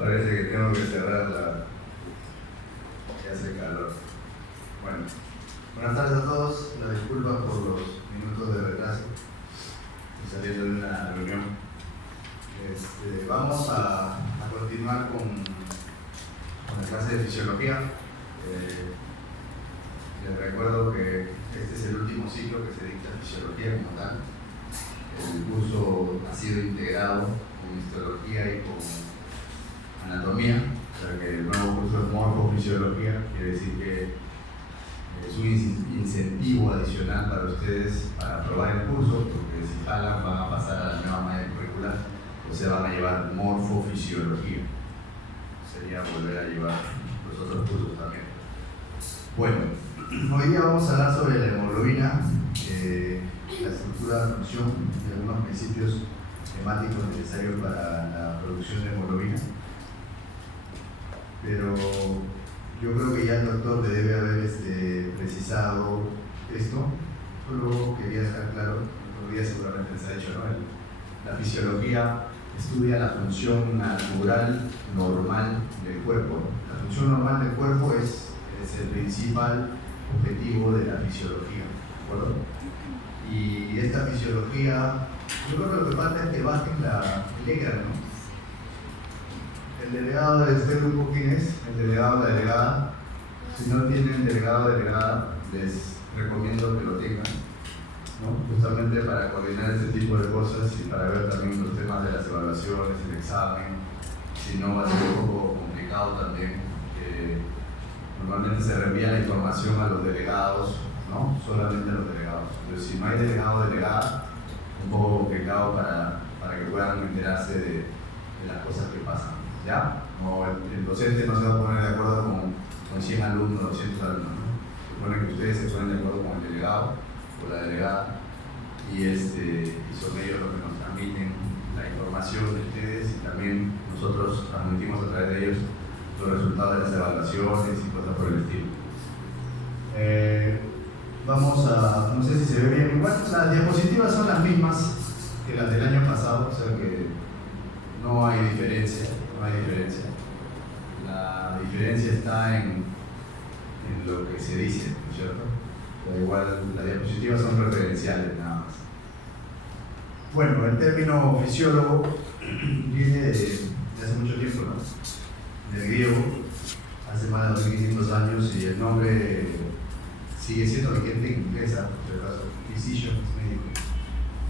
Parece que tengo que cerrar la... que hace calor. Bueno, buenas tardes a todos. La disculpa por los minutos de retraso. Estoy saliendo de una reunión. Vamos a continuar con la clase de fisiología. Les recuerdo que este es el último ciclo que se dicta fisiología como tal. El curso ha sido integrado con histología y con anatomía, o sea que el nuevo curso es morfofisiología, quiere decir que es un incentivo adicional para ustedes para aprobar el curso, porque si jalan van a pasar a la nueva malla curricular, o se van a llevar morfofisiología. Sería volver a llevar los otros cursos también. Bueno, hoy día vamos a hablar sobre la hemoglobina, la estructura, la función y algunos principios temáticos necesarios para la producción de hemoglobina. Pero yo creo que ya el doctor le debe haber precisado esto. Solo quería dejar claro, el otro día seguramente les ha dicho, ¿no? La fisiología estudia la función natural normal del cuerpo. La función normal del cuerpo es el principal objetivo de la fisiología, ¿de acuerdo? Y esta fisiología, yo creo que lo que falta es que bajen el ECRA, ¿no? El delegado de este grupo, ¿quién es? El delegado o la delegada. Si no tienen delegado o delegada, les recomiendo que lo tengan, ¿no? Justamente para coordinar este tipo de cosas y para ver también los temas de las evaluaciones, el examen. Si no, va a ser un poco complicado también. Normalmente se reenvía la información a los delegados, ¿no? Solamente a los delegados. Entonces, si no hay delegado o delegada, es un poco complicado para que puedan enterarse de las cosas que pasan. ¿Ya? No, el docente no se va a poner de acuerdo con 100 alumnos, 200 alumnos, ¿no? Se supone que ustedes se ponen de acuerdo con el delegado o la delegada y son ellos los que nos transmiten la información de ustedes y también nosotros transmitimos a través de ellos los resultados de las evaluaciones y cosas por el estilo. Vamos a, no sé si se ve bien, igual las diapositivas son las mismas que las del año pasado, o sea que no hay diferencia. No hay diferencia. La diferencia está en lo que se dice, ¿no es cierto? Pero igual las diapositivas son referenciales nada más. Bueno, el término fisiólogo viene de hace mucho tiempo, ¿no? Del griego, hace más de 2500 años, y el nombre sigue siendo vigente en inglés, por si acaso, physician es médico.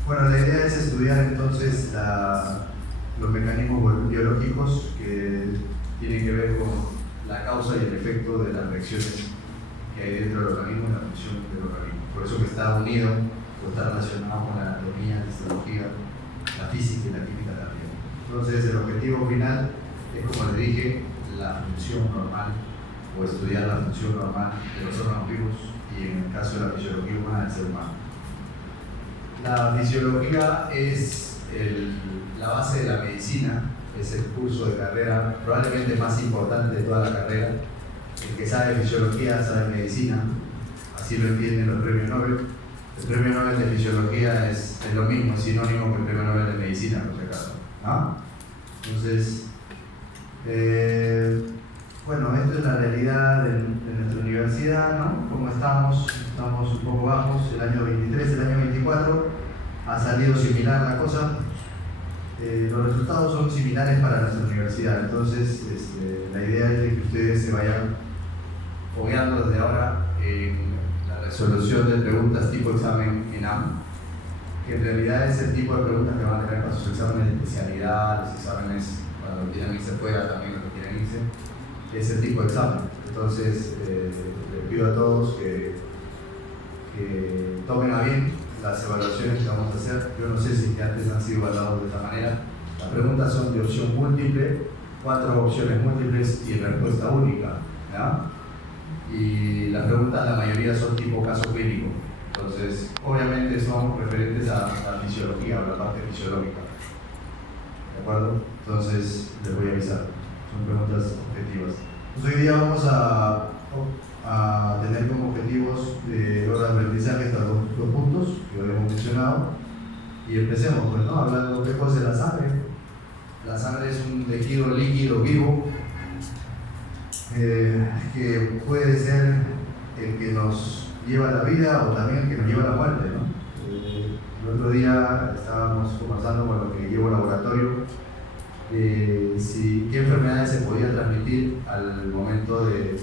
Bueno, la idea es estudiar entonces los mecanismos biológicos que tienen que ver con la causa y el efecto de las reacciones que hay dentro del organismo y la función del organismo. Por eso que está unido o está relacionado con la anatomía, la histología, la física y la química también. Entonces, el objetivo final es, como les dije, la función normal o estudiar la función normal de los órganos vivos y en el caso de la fisiología humana del ser humano. La fisiología es la base de la medicina, es el curso de carrera probablemente más importante de toda la carrera. El que sabe fisiología sabe medicina, así lo entienden los premios Nobel. El premio Nobel de fisiología es lo mismo, es sinónimo que el premio Nobel de medicina, por si acaso, ¿no? Entonces, bueno, esto es la realidad de nuestra universidad, ¿no? Como estamos un poco bajos, el año 23, el año 24 ha salido similar la cosa. Los resultados son similares para nuestra universidad, entonces la idea es de que ustedes se vayan fogueando desde ahora en la resolución de preguntas tipo examen ENAM, que en realidad es el tipo de preguntas que van a tener para sus exámenes de especialidad, los exámenes cuando quieran irse fuera, también los que quieran irse, es el tipo de examen. Entonces les pido a todos que tomen a bien las evaluaciones que vamos a hacer. Yo no sé si antes han sido evaluados de esta manera. Las preguntas son de opción múltiple, 4 opciones múltiples y respuesta única, ¿ya? Y las preguntas, la mayoría son tipo caso clínico. Entonces, obviamente son referentes a la fisiología o la parte fisiológica. ¿De acuerdo? Entonces, les voy a avisar. Son preguntas objetivas. Pues hoy día vamos a tener como objetivos de lograr aprendizaje estos dos puntos que habíamos mencionado y empecemos, pues, ¿no? Hablando de qué cosa es la sangre, La sangre es un tejido líquido vivo que puede ser el que nos lleva a la vida o también el que nos lleva a la muerte, ¿no? El otro día estábamos conversando con lo que llevo al laboratorio qué enfermedades se podían transmitir al momento de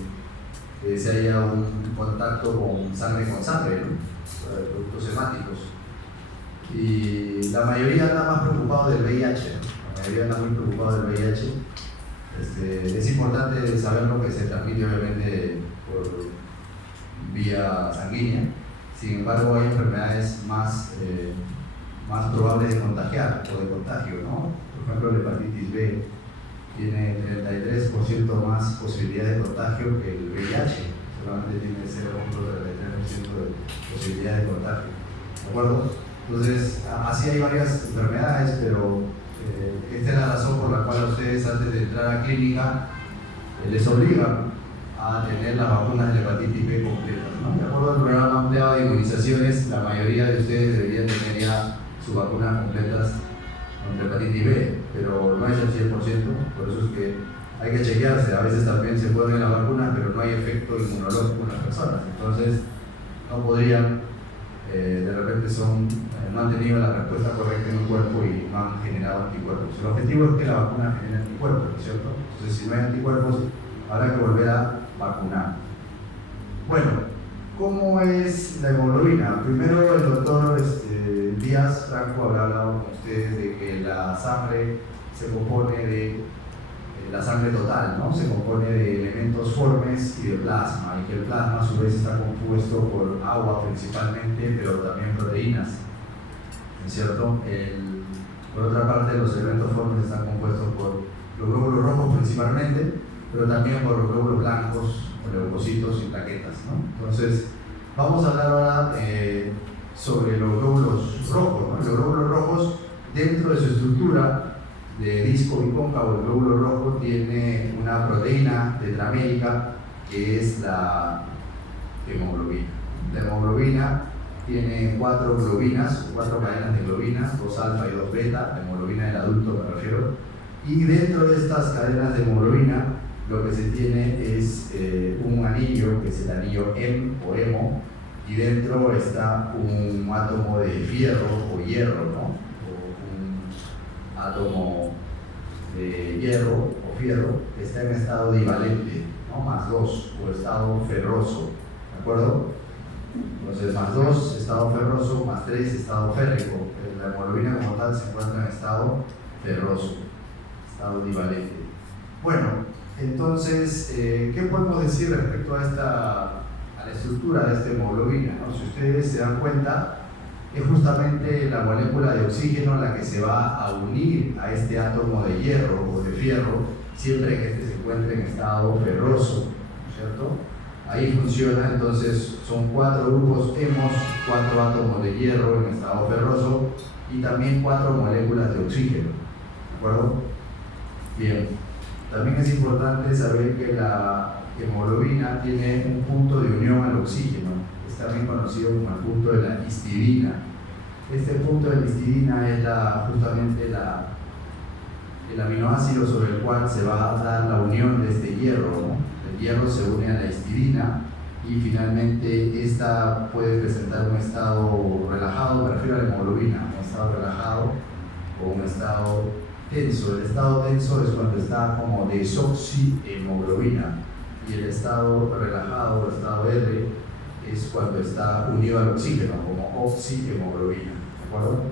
que se haya un contacto con sangre, ¿no? Productos hemáticos. Y la mayoría anda más preocupado del VIH, ¿no? La mayoría anda muy preocupado del VIH. Es importante saber lo que se transmite obviamente por vía sanguínea. Sin embargo, hay enfermedades más probables de contagiar o de contagio, ¿no? Por ejemplo, la hepatitis B tiene 33% más posibilidades de contagio que el VIH, solamente tiene 0.33% de posibilidades de contagio, ¿de acuerdo? Entonces, así hay varias enfermedades, pero esta es la razón por la cual ustedes antes de entrar a clínica les obligan a tener las vacunas de la hepatitis B completas, ¿no? De acuerdo al programa ampliado de inmunizaciones, la mayoría de ustedes deberían tener ya sus vacunas completas contra hepatitis B, pero no es el 100%, por eso es que hay que chequearse. A veces también se ponen las vacunas, pero no hay efecto inmunológico en las personas, entonces no podrían, de repente no han tenido la respuesta correcta en el cuerpo y no han generado anticuerpos. El objetivo es que la vacuna genere anticuerpos, ¿no es cierto? Entonces, si no hay anticuerpos, habrá que volver a vacunar. Bueno, ¿cómo es la hemoglobina? Primero, el doctor Díaz Franco habrá hablado con ustedes de que la sangre se compone de la sangre total, ¿no? Se compone de elementos formes y de plasma, y que el plasma a su vez está compuesto por agua principalmente, pero también proteínas, ¿no es cierto? Por otra parte, los elementos formes están compuestos por los glóbulos rojos principalmente, pero también por los glóbulos blancos, o leucocitos y plaquetas, ¿no? Entonces, vamos a hablar ahora sobre los glóbulos rojos, ¿no? Los glóbulos rojos, dentro de su estructura de disco bicóncavo, el glóbulo rojo tiene una proteína tetramérica que es la hemoglobina. La hemoglobina tiene 4 globinas, 4 cadenas de globinas, 2 alfa y 2 beta, la hemoglobina del adulto me refiero, y dentro de estas cadenas de hemoglobina lo que se tiene es un anillo, que es el anillo M o hemo, y dentro está un átomo de fierro o hierro, ¿no? Átomo de hierro o fierro que está en estado divalente, ¿no? Más 2, o estado ferroso, ¿de acuerdo? Entonces, más 2, estado ferroso, más 3, estado férrico. La hemoglobina como tal se encuentra en estado ferroso, estado divalente. Bueno, entonces, ¿qué podemos decir respecto a la estructura de esta hemoglobina, ¿no? Si ustedes se dan cuenta, es justamente la molécula de oxígeno la que se va a unir a este átomo de hierro o de fierro siempre que este se encuentre en estado ferroso, ¿no es cierto? Ahí funciona, entonces son 4 grupos hemos, 4 átomos de hierro en estado ferroso y también 4 moléculas de oxígeno, ¿de acuerdo? Bien, también es importante saber que la hemoglobina tiene un punto de unión al oxígeno, también conocido como el punto de la histidina. Este punto de la histidina es justamente el aminoácido sobre el cual se va a dar la unión de este hierro, ¿no? El hierro se une a la histidina y finalmente esta puede presentar un estado relajado, me refiero a la hemoglobina, un estado relajado o un estado tenso. El estado tenso es cuando está como desoxihemoglobina y el estado relajado, el estado R, es cuando está unido al oxígeno, como oxihemoglobina, ¿de acuerdo?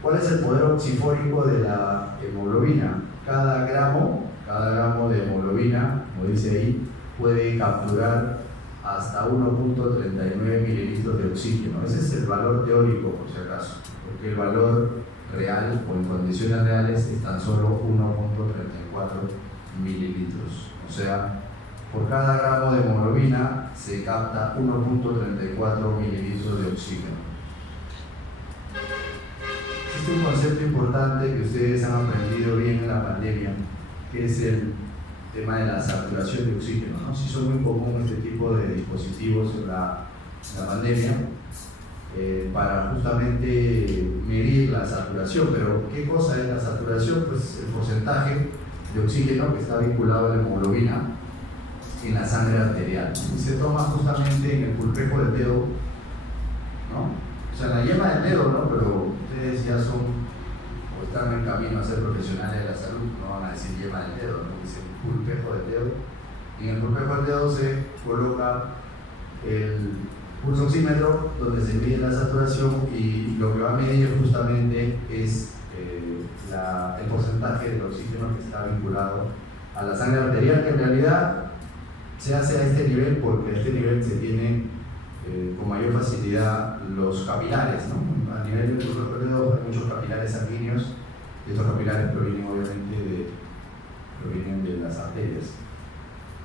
¿Cuál es el poder oxifórico de la hemoglobina? Cada gramo de hemoglobina, como dice ahí, puede capturar hasta 1.39 mililitros de oxígeno. Ese es el valor teórico, por si acaso, porque el valor real o en condiciones reales es tan solo 1.34 mililitros. O sea, por cada gramo de hemoglobina se capta 1.34 mililitros de oxígeno. Este es un concepto importante que ustedes han aprendido bien en la pandemia, que es el tema de la saturación de oxígeno, ¿no? Sí son muy comunes este tipo de dispositivos en la pandemia. para justamente medir la saturación. Pero ¿qué cosa es la saturación? Pues el porcentaje de oxígeno que está vinculado a la hemoglobina en la sangre arterial. Y se toma justamente en el pulpejo del dedo, ¿no? O sea, la yema del dedo, ¿no? Pero ustedes ya son o están en camino a ser profesionales de la salud, no van a decir yema del dedo, ¿no? Dicen pulpejo del dedo. Y en el pulpejo del dedo se coloca el pulsoxímetro donde se mide la saturación y lo que va a medir justamente es el porcentaje del oxígeno que está vinculado a la sangre arterial, que en realidad se hace a este nivel porque a este nivel se tienen con mayor facilidad los capilares, ¿no? A nivel del pulpejo del dedo hay muchos capilares sanguíneos y estos capilares provienen obviamente de las arterias.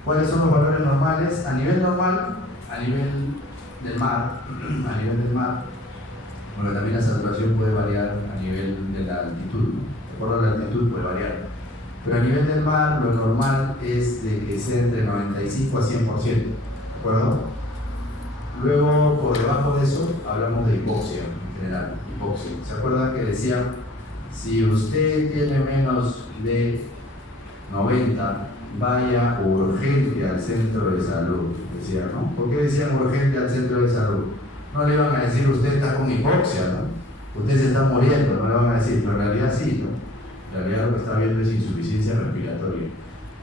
¿Cuáles son los valores normales? A nivel normal, a nivel del mar, bueno, también la saturación puede variar a nivel de la altitud, ¿no? De acuerdo a la altitud puede variar. Pero a nivel del mar, lo normal es de que sea entre 95 a 100%, ¿de acuerdo? Luego, por debajo de eso, hablamos de hipoxia en general, hipoxia. ¿Se acuerdan que decían, si usted tiene menos de 90, vaya urgente al centro de salud? Decían, ¿no? ¿Por qué decían urgente al centro de salud? No le iban a decir, usted está con hipoxia, ¿no? Usted se está muriendo, no le van a decir, pero en realidad sí, ¿no? En realidad lo que está viendo es insuficiencia respiratoria.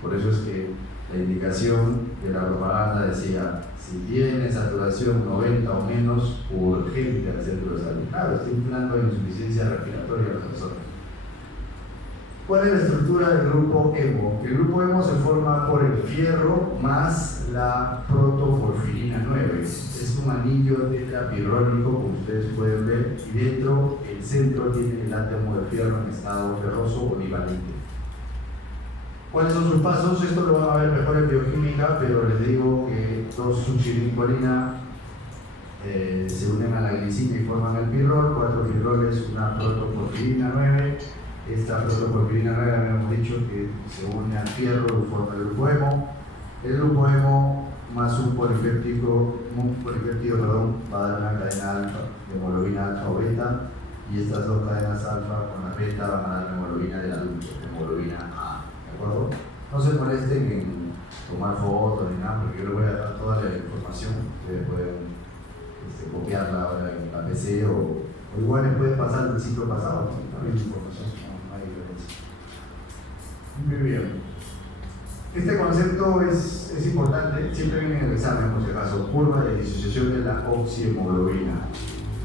Por eso es que la indicación de la propaganda decía, si tiene saturación 90 o menos, urgente al centro de salud. Claro, está inflando la insuficiencia respiratoria a las personas. ¿Cuál es la estructura del grupo hemo? El grupo hemo se forma por el fierro más la protoporfirina 9. Es un anillo tetrapirrónico, como ustedes pueden ver, y dentro, el centro tiene el átomo de fierro en estado ferroso o bivalente. ¿Cuáles son sus pasos? Esto lo van a ver mejor en bioquímica, pero les digo que 2-succinilcolina se unen a la glicina y forman el pirrol, 4 pirroles, una protoporfirina 9. Esta protoporfirina 9 habíamos dicho que se une al fierro y forma el grupo hemo. El grupo hemo más un polipéptido, va a dar una cadena alfa, de hemoglobina alfa o beta, y estas dos cadenas alfa con la beta van a dar la hemoglobina del adulto, hemoglobina A, ¿de acuerdo? No se molesten en tomar fotos ni nada, porque yo les voy a dar toda la información, ustedes pueden copiarla ahora en la PC o igual les pueden pasar del ciclo pasado, ¿no? También la información, no hay diferencia. Muy bien. Este concepto es importante, siempre viene en el examen, por si acaso, curva de disociación de la oxihemoglobina.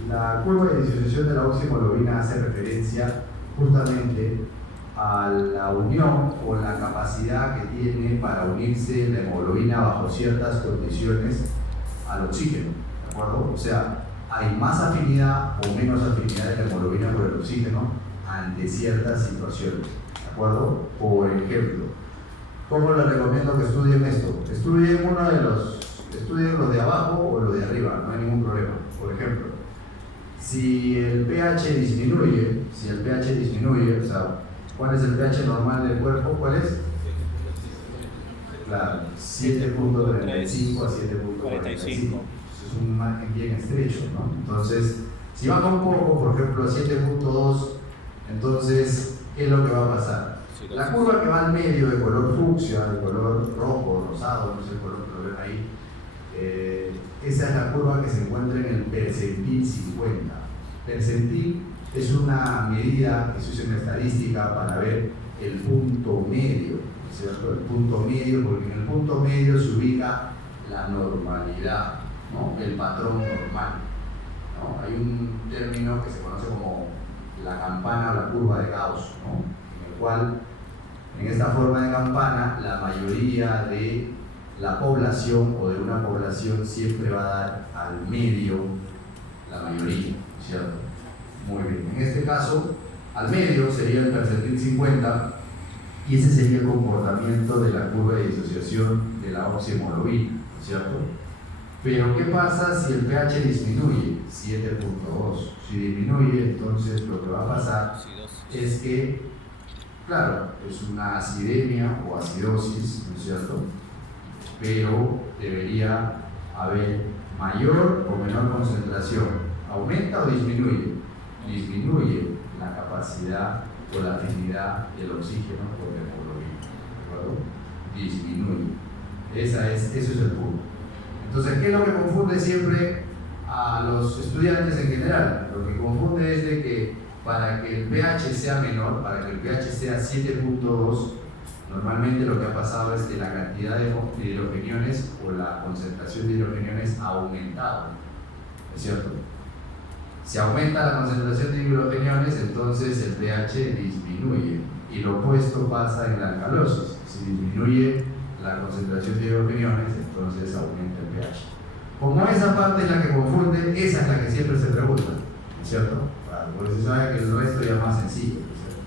La curva de disociación de la oxihemoglobina hace referencia justamente a la unión o la capacidad que tiene para unirse la hemoglobina bajo ciertas condiciones al oxígeno, ¿de acuerdo? O sea, hay más afinidad o menos afinidad de la hemoglobina por el oxígeno ante ciertas situaciones, ¿de acuerdo? Por ejemplo, ¿cómo les recomiendo que estudien esto? Estudien los de abajo o los de arriba, no hay ningún problema. Por ejemplo, si el pH disminuye, o sea, ¿cuál es el pH normal del cuerpo? ¿Cuál es? Claro, 7.35 a 7.45. Es un margen bien estrecho, ¿no? Entonces, si baja un poco, por ejemplo, a 7.2, entonces, ¿qué es lo que va a pasar? La curva que va al medio de color fucsia, de color rojo, rosado, no sé el color que lo ven ahí, esa es la curva que se encuentra en el percentil 50. Percentil es una medida que se usa en estadística para ver el punto medio, ¿cierto? El punto medio, porque en el punto medio se ubica la normalidad, ¿no? El patrón normal, ¿no? Hay un término que se conoce como la campana o la curva de Gauss, ¿no? En el cual, en esta forma de campana, la mayoría de la población o de una población siempre va a dar al medio la mayoría, ¿cierto? Muy bien, en este caso, al medio sería el percentil 50 y ese sería el comportamiento de la curva de disociación de la oxihemoglobina, ¿cierto? Pero ¿qué pasa si el pH disminuye? 7.2. Si disminuye, entonces lo que va a pasar es que, claro, es una acidemia o acidosis, ¿no es cierto? Pero debería haber mayor o menor concentración ¿Aumenta o disminuye? Disminuye la capacidad o la afinidad del oxígeno por la hemoglobina. ¿De acuerdo? Disminuye. Eso es el punto. Entonces, ¿qué es lo que confunde siempre a los estudiantes en general? Lo que confunde es de que para que el pH sea menor, para que el pH sea 7.2, normalmente lo que ha pasado es que la cantidad de hidrogeniones o la concentración de hidrogeniones ha aumentado. ¿Es cierto? Si aumenta la concentración de hidrogeniones, entonces el pH disminuye. Y lo opuesto pasa en la alcalosis. Si disminuye la concentración de hidrogeniones, entonces aumenta el pH. Como esa parte es la que confunde, esa es la que siempre se pregunta, ¿cierto? Porque se sabe que el resto ya es más sencillo, ¿cierto?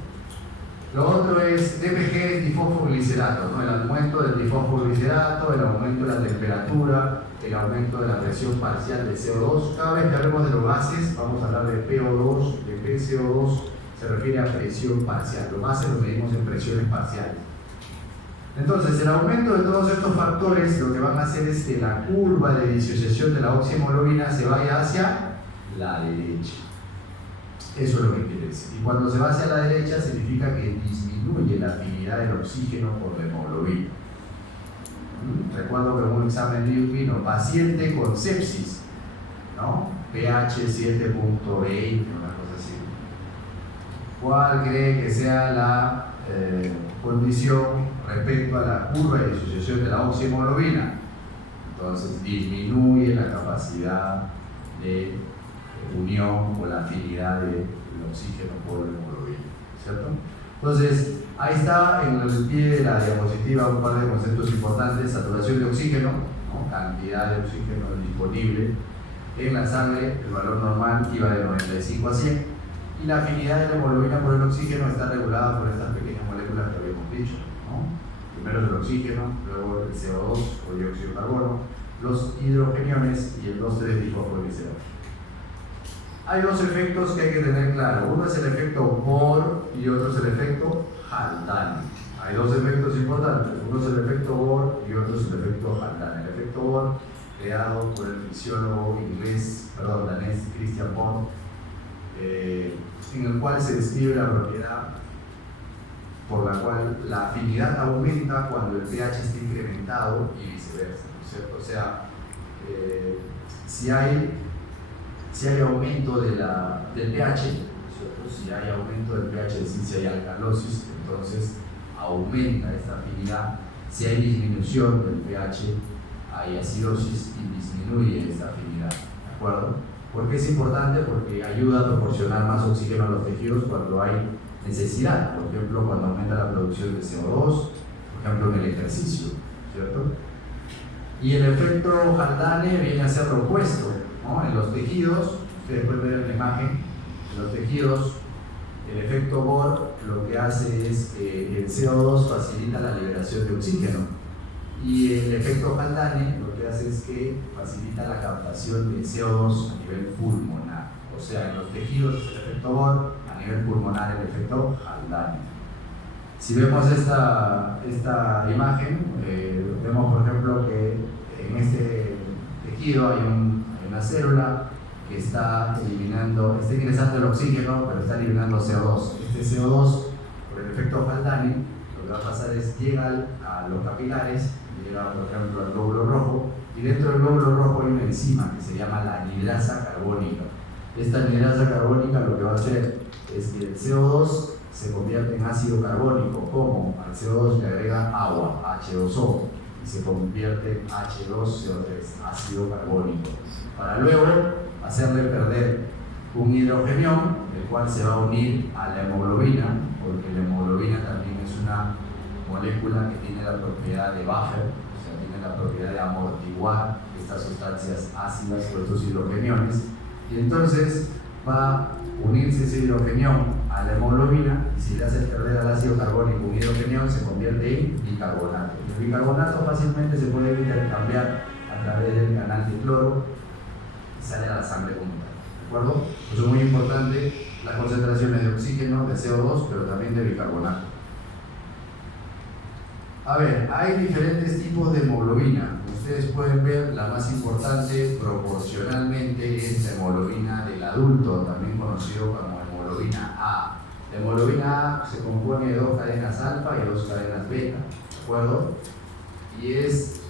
Lo otro es DPG, es difosfoglicerato, ¿no? El aumento del difosfoglicerato, el aumento de la temperatura, el aumento de la presión parcial de CO2. Cada vez que hablemos de los gases, vamos a hablar de PO2, de PCO2, se refiere a presión parcial. Los gases los medimos en presiones parciales. Entonces, el aumento de todos estos factores lo que van a hacer es que la curva de disociación de la oxihemoglobina se vaya hacia la derecha. Eso es lo que quiere decir. Y cuando se va hacia la derecha significa que disminuye la afinidad del oxígeno por la hemoglobina. Recuerdo que en un examen vino paciente con sepsis, ¿no? pH 7.20, una cosa así. ¿Cuál cree que sea la condición respecto a la curva de disociación de la oxihemoglobina? Entonces disminuye la capacidad de unión o la afinidad del oxígeno por la hemoglobina, ¿cierto? Entonces, ahí está en el pie de la diapositiva un par de conceptos importantes: saturación de oxígeno, ¿no? Cantidad de oxígeno disponible en la sangre, el valor normal iba de 95 a 100, y la afinidad de la hemoglobina por el oxígeno está regulada por estas pequeñas moléculas que habíamos dicho, ¿no? Primero el oxígeno, luego el CO2 o dióxido de carbono, los hidrogeniones y el 2,3-difosfoglicerato. Hay dos efectos que hay que tener claro. Uno es el efecto Bohr y otro es el efecto Haldane. Hay dos efectos importantes. Uno es el efecto Bohr y otro es el efecto Haldane. El efecto Bohr, creado por el fisiólogo danés Christian Bohr, en el cual se describe la propiedad por la cual la afinidad aumenta cuando el pH está incrementado y viceversa, ¿no es cierto? O sea, si hay aumento del pH, ¿cierto? Si hay aumento del pH, es decir, si hay alcalosis, entonces aumenta esta afinidad. Si hay disminución del pH, hay acidosis y disminuye esta afinidad, ¿de acuerdo? ¿Por qué es importante? Porque ayuda a proporcionar más oxígeno a los tejidos cuando hay necesidad, por ejemplo, cuando aumenta la producción de CO2, por ejemplo, en el ejercicio, ¿cierto? Y el efecto Haldane viene a ser lo opuesto, ¿no? En los tejidos, ustedes pueden ver en la imagen, en los tejidos, el efecto Bohr lo que hace es que el CO2 facilita la liberación de oxígeno, y el efecto Haldane lo que hace es que facilita la captación de CO2 a nivel pulmonar. O sea, en los tejidos es el efecto Bohr, a nivel pulmonar el efecto Haldane. Si vemos esta imagen, vemos por ejemplo que en este tejido hay una célula que está ingresando el oxígeno, pero está eliminando CO2. Este CO2, por el efecto Haldane, lo que va a pasar es llega a los capilares, llega por ejemplo al glóbulo rojo, y dentro del glóbulo rojo hay una enzima que se llama la anidrasa carbónica. Esta anidrasa carbónica lo que va a hacer es que el CO2 se convierte en ácido carbónico. ¿Cómo? Al CO2 le agrega agua, H2O, y se convierte en H2CO3, ácido carbónico, para luego hacerle perder un hidrogenión, el cual se va a unir a la hemoglobina, porque la hemoglobina también es una molécula que tiene la propiedad de buffer, o sea, tiene la propiedad de amortiguar estas sustancias ácidas o estos hidrogeniones, y entonces va a unirse ese hidrogenión a la hemoglobina, y si le hace perder al ácido carbónico un hidrogenión, se convierte en bicarbonato. El bicarbonato fácilmente se puede intercambiar a través del canal de cloro y sale a la sangre como tal, ¿de acuerdo? Eso es muy importante, las concentraciones de oxígeno, de CO2, pero también de bicarbonato. A ver, hay diferentes tipos de hemoglobina. Ustedes pueden ver, la más importante proporcionalmente es la hemoglobina de adulto, también conocido como hemoglobina A. La hemoglobina A se compone de 2 cadenas alfa y 2 cadenas beta, ¿de acuerdo? Y es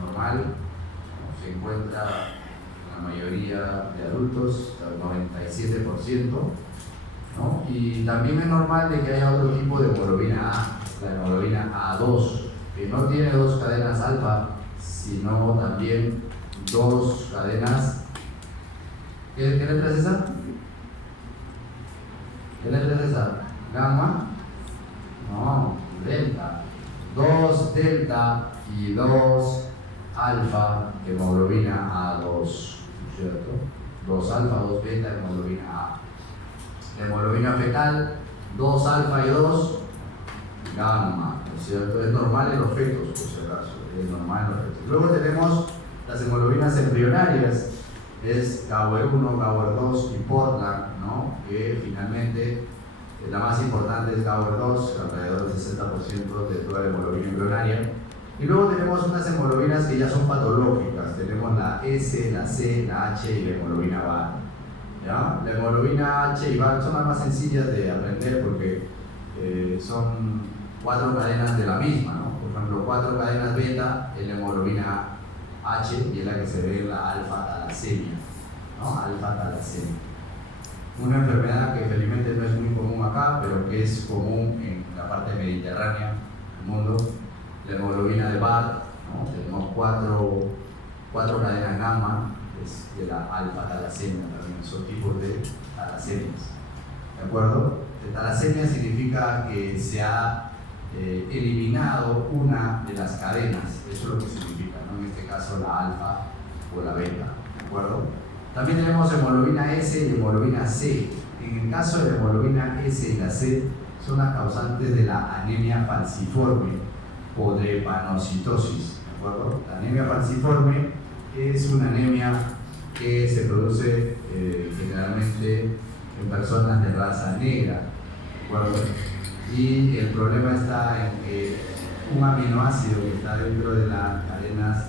normal, ¿no? Se encuentra en la mayoría de adultos, el 97%, ¿no? Y también es normal de que haya otro tipo de hemoglobina A, la hemoglobina A2, que no tiene 2 cadenas alfa, sino también 2 cadenas. ¿Qué letra es esa? ¿Qué letra es esa? ¿Gamma? No, delta. 2 delta y 2 alfa, hemoglobina A2, ¿cierto? 2 alfa, 2 beta, hemoglobina A. La hemoglobina fetal, 2 alfa y 2 gamma, ¿no es cierto? Es normal en los fetos, por si acaso, es normal en los fetos. Luego tenemos las hemoglobinas embrionarias, es Gauer1, Gauer2 y Portland, ¿no? Que finalmente la más importante es Gauer2, alrededor del 60% de toda la hemoglobina embrionaria. Y luego tenemos unas hemoglobinas que ya son patológicas, tenemos la S, la C, la H y la hemoglobina VAR. ¿Ya? La hemoglobina H y VAR son las más sencillas de aprender porque son 4 cadenas de la misma, ¿no? Por ejemplo, 4 cadenas beta en la hemoglobina H y es la que se ve en la alfa-talasemia, ¿no? Alfa-talasemia. Una enfermedad que felizmente no es muy común acá, pero que es común en la parte mediterránea del mundo. La hemoglobina de VAR, ¿no? Tenemos 4 cadenas gamma, es de la alfa-talasemia también, son tipos de talasemias, ¿de acuerdo? Talasemia significa que se ha eliminado una de las cadenas, eso es lo que significa, ¿no? En este caso la alfa o la beta, ¿de acuerdo? También tenemos hemoglobina S y hemoglobina C. En el caso de la hemoglobina S y la C son las causantes de la anemia falciforme o drepanocitosis, ¿de acuerdo? La anemia falciforme es una anemia que se produce generalmente en personas de raza negra, ¿de acuerdo? Y el problema está en que un aminoácido que está dentro de las cadenas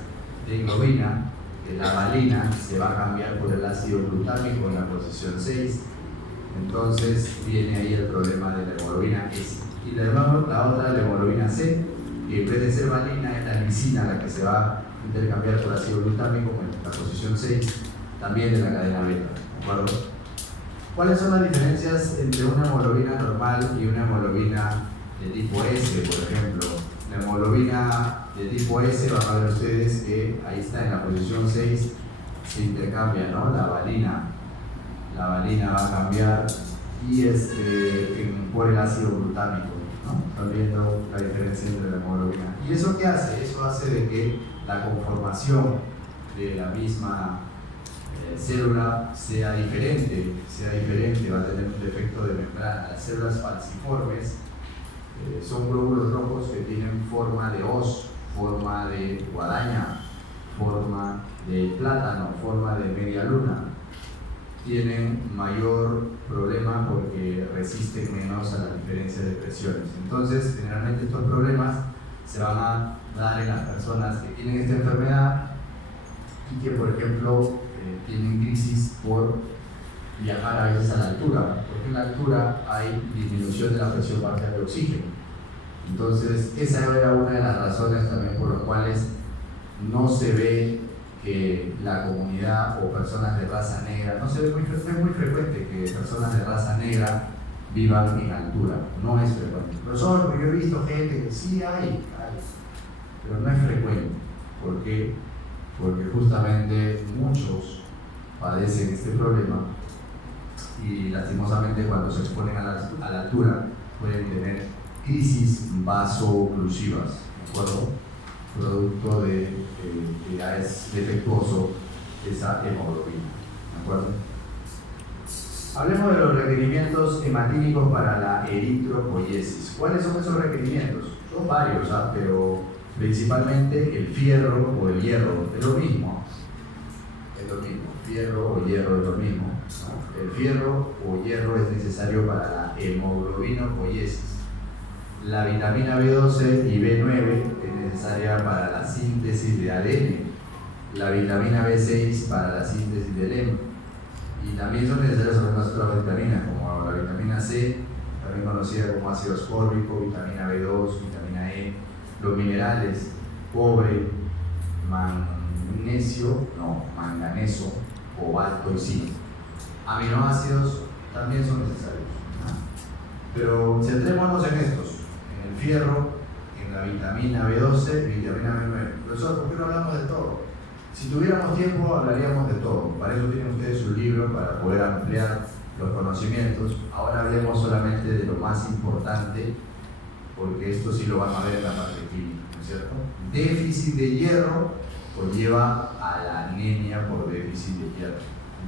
de globina, de la valina, se va a cambiar por el ácido glutámico en la posición 6, entonces viene ahí el problema de la hemoglobina S. Y la otra, la hemoglobina C, que en vez de ser valina es la lisina la que se va a intercambiar por ácido glutámico en la posición 6, también de la cadena beta, ¿de acuerdo? ¿Cuáles son las diferencias entre una hemoglobina normal y una hemoglobina de tipo S, por ejemplo? La hemoglobina de tipo S, van a ver ustedes que ahí está en la posición 6, se intercambia, ¿no? La valina va a cambiar y por el ácido glutámico, ¿no? Están viendo la diferencia entre la hemoglobina. ¿Y eso qué hace? Eso hace de que la conformación de la misma célula sea diferente, va a tener un defecto de membrana. Las células falciformes son glóbulos rojos que tienen forma de hoz, forma de guadaña, forma de plátano, forma de media luna. Tienen mayor problema porque resisten menos a las diferencias de presiones. Entonces, generalmente estos problemas se van a dar en las personas que tienen esta enfermedad y que, por ejemplo, tienen crisis por viajar a veces a la altura, porque en la altura hay disminución de la presión parcial de oxígeno. Entonces, esa era una de las razones también por las cuales no se ve que la comunidad o personas de raza negra, no es muy frecuente que personas de raza negra vivan en altura, no es frecuente. Profesor, porque yo he visto gente que sí hay, pero no es frecuente. ¿Por qué? Porque justamente muchos padecen este problema y lastimosamente cuando se exponen a la altura pueden tener crisis vasoclusivas, ¿de acuerdo? Producto de que ya es defectuoso esa hemoglobina, ¿de acuerdo? Hablemos de los requerimientos hematínicos para la eritropoiesis. ¿Cuáles son esos requerimientos? Son varios, pero principalmente el fierro o el hierro, es lo mismo. Fierro o hierro es lo mismo, ¿no? El fierro o hierro es necesario para la hemoglobinopoiesis. La vitamina B12 y B9 es necesaria para la síntesis de ADN. La vitamina B6 para la síntesis del hemo. Y también son necesarias algunas otras vitaminas, como la vitamina C, también conocida como ácido ascórbico, vitamina B2, vitamina E, los minerales, cobre, manganeso, cobalto y zinc. Aminoácidos también son necesarios, ¿no? Pero centrémonos en estos, en el fierro, en la vitamina B12 y vitamina B9. Profesor, ¿por qué no hablamos de todo? Si tuviéramos tiempo hablaríamos de todo. Para eso tienen ustedes su libro, para poder ampliar los conocimientos. Ahora hablemos solamente de lo más importante, porque esto sí lo van a ver en la parte química, ¿no es cierto? Déficit de hierro conlleva a la anemia por déficit de hierro.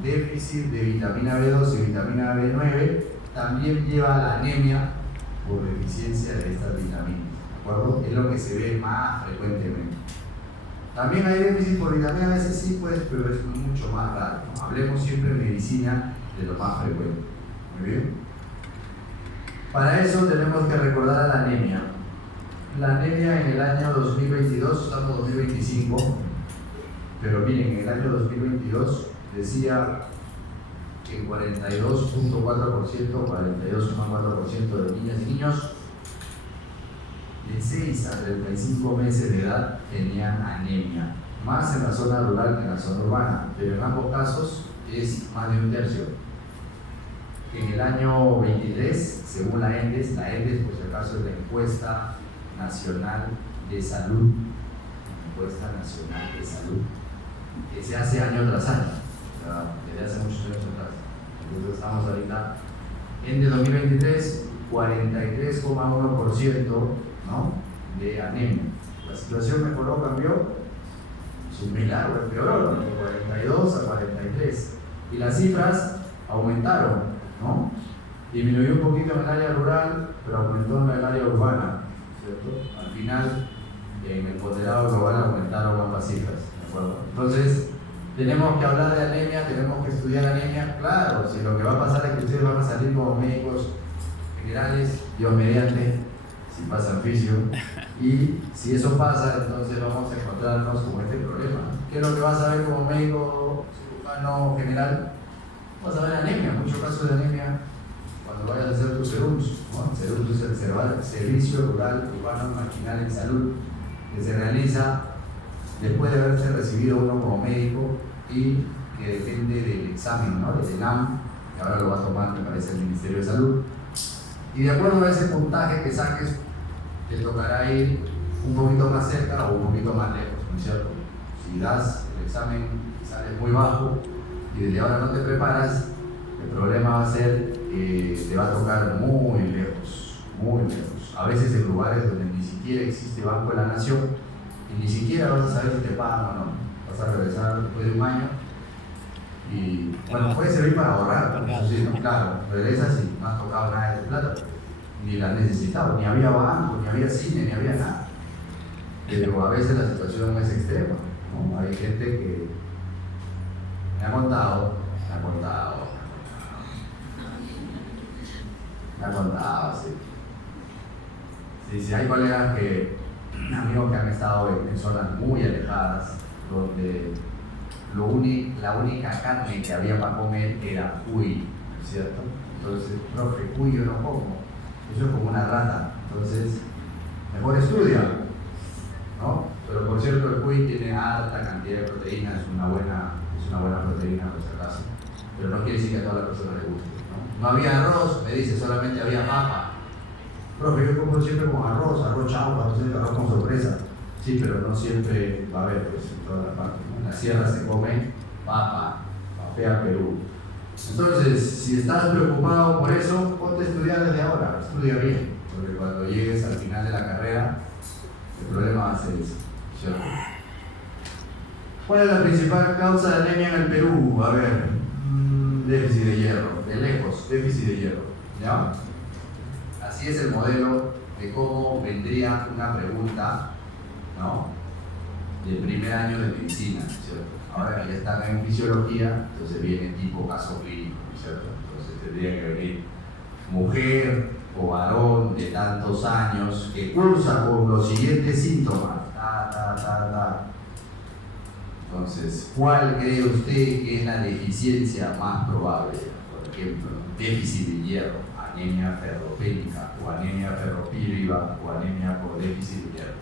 Déficit de vitamina B2 y vitamina B9 también lleva a la anemia por deficiencia de estas vitaminas, ¿de acuerdo? Es lo que se ve más frecuentemente. También hay déficit por vitamina B, sí, pues, pero es mucho más raro, ¿no? Hablemos siempre en medicina de lo más frecuente. Muy bien. Para eso tenemos que recordar a la anemia. La anemia en el año 2022, estamos en 2025, pero miren, en el año 2022 decía que el 42.4%, 42,4% de niñas y niños de 6 a 35 meses de edad tenían anemia, más en la zona rural que en la zona urbana, pero en ambos casos es más de un tercio. En el año 23, según la ENDES por si acaso es la Encuesta Nacional de Salud, que se hace año tras año, desde hace muchos años atrás. Entonces estamos ahorita en el 2023, 43,1%, ¿no?, de anemia. La situación mejoró, cambió, similar o empeoró, de 42 a 43. Y las cifras aumentaron, ¿no? Disminuyó un poquito en el área rural, pero aumentó en el área urbana, ¿cierto? Al final, en el ponderado global aumentaron ambas cifras, ¿de acuerdo? Entonces, tenemos que hablar de anemia, tenemos que estudiar anemia, claro, si lo que va a pasar es que ustedes van a salir como médicos generales, Dios mediante, si pasan fisio, y si eso pasa, entonces vamos a encontrarnos con este problema. ¿Qué es lo que vas a ver como médico cirujano general? Vas a ver anemia, muchos casos de anemia cuando vayas a hacer tu SERUMS, ¿no? SERUMS es el Servicio Rural Urbano Marginal en Salud, que se realiza después de haberse recibido uno como médico y que depende del examen, ¿no?, del ENAM, que ahora lo va a tomar, me parece, el Ministerio de Salud. Y de acuerdo a ese puntaje que saques, te tocará ir un poquito más cerca o un poquito más lejos, ¿no es cierto? Si das el examen y sales muy bajo y desde ahora no te preparas, el problema va a ser que te va a tocar muy lejos, muy lejos. A veces en lugares donde ni siquiera existe Banco de la Nación y ni siquiera vas a saber si te pagan o no. Vas a regresar después de un año y, bueno, puede servir para ahorrar, eso sí, ¿no? Claro, regresas y no has tocado nada de tu plata, ni la has necesitado, ni había banco, ni había cine, ni había nada. Pero a veces la situación es extrema, ¿no? Hay gente que me ha contado, sí. Sí, hay colegas amigos que han estado en zonas muy alejadas, donde la única carne que había para comer era cuy, ¿cierto? Entonces, profe, cuy yo no como, eso es como una rata, entonces mejor estudia, ¿no? Pero por cierto, el cuy tiene alta cantidad de proteínas, es una buena proteína por si acaso, pero no quiere decir que a todas las personas les guste, ¿no? No había arroz, me dice, solamente había papa. Profe, yo como siempre con arroz chaufa, arroz con sorpresa. Sí, pero no siempre va a haber, pues, en todas las partes, ¿no? En la sierra se come papa, papea Perú. Entonces, si estás preocupado por eso, ponte a estudiar desde ahora, estudia bien, porque cuando llegues al final de la carrera, el problema va a ser eso, ¿cierto? ¿Cuál es la principal causa de anemia en el Perú? A ver, déficit de hierro, de lejos, déficit de hierro, ¿ya? Así es el modelo de cómo vendría una pregunta, ¿no?, del primer año de medicina, ¿cierto? Ahora que ya están en fisiología, entonces viene tipo caso clínico, ¿cierto? Entonces tendría que venir mujer o varón de tantos años que cursa con los siguientes síntomas, Entonces, ¿cuál cree usted que es la deficiencia más probable? Por ejemplo, déficit de hierro, anemia ferropénica, o anemia ferropírica, o anemia por déficit de hierro.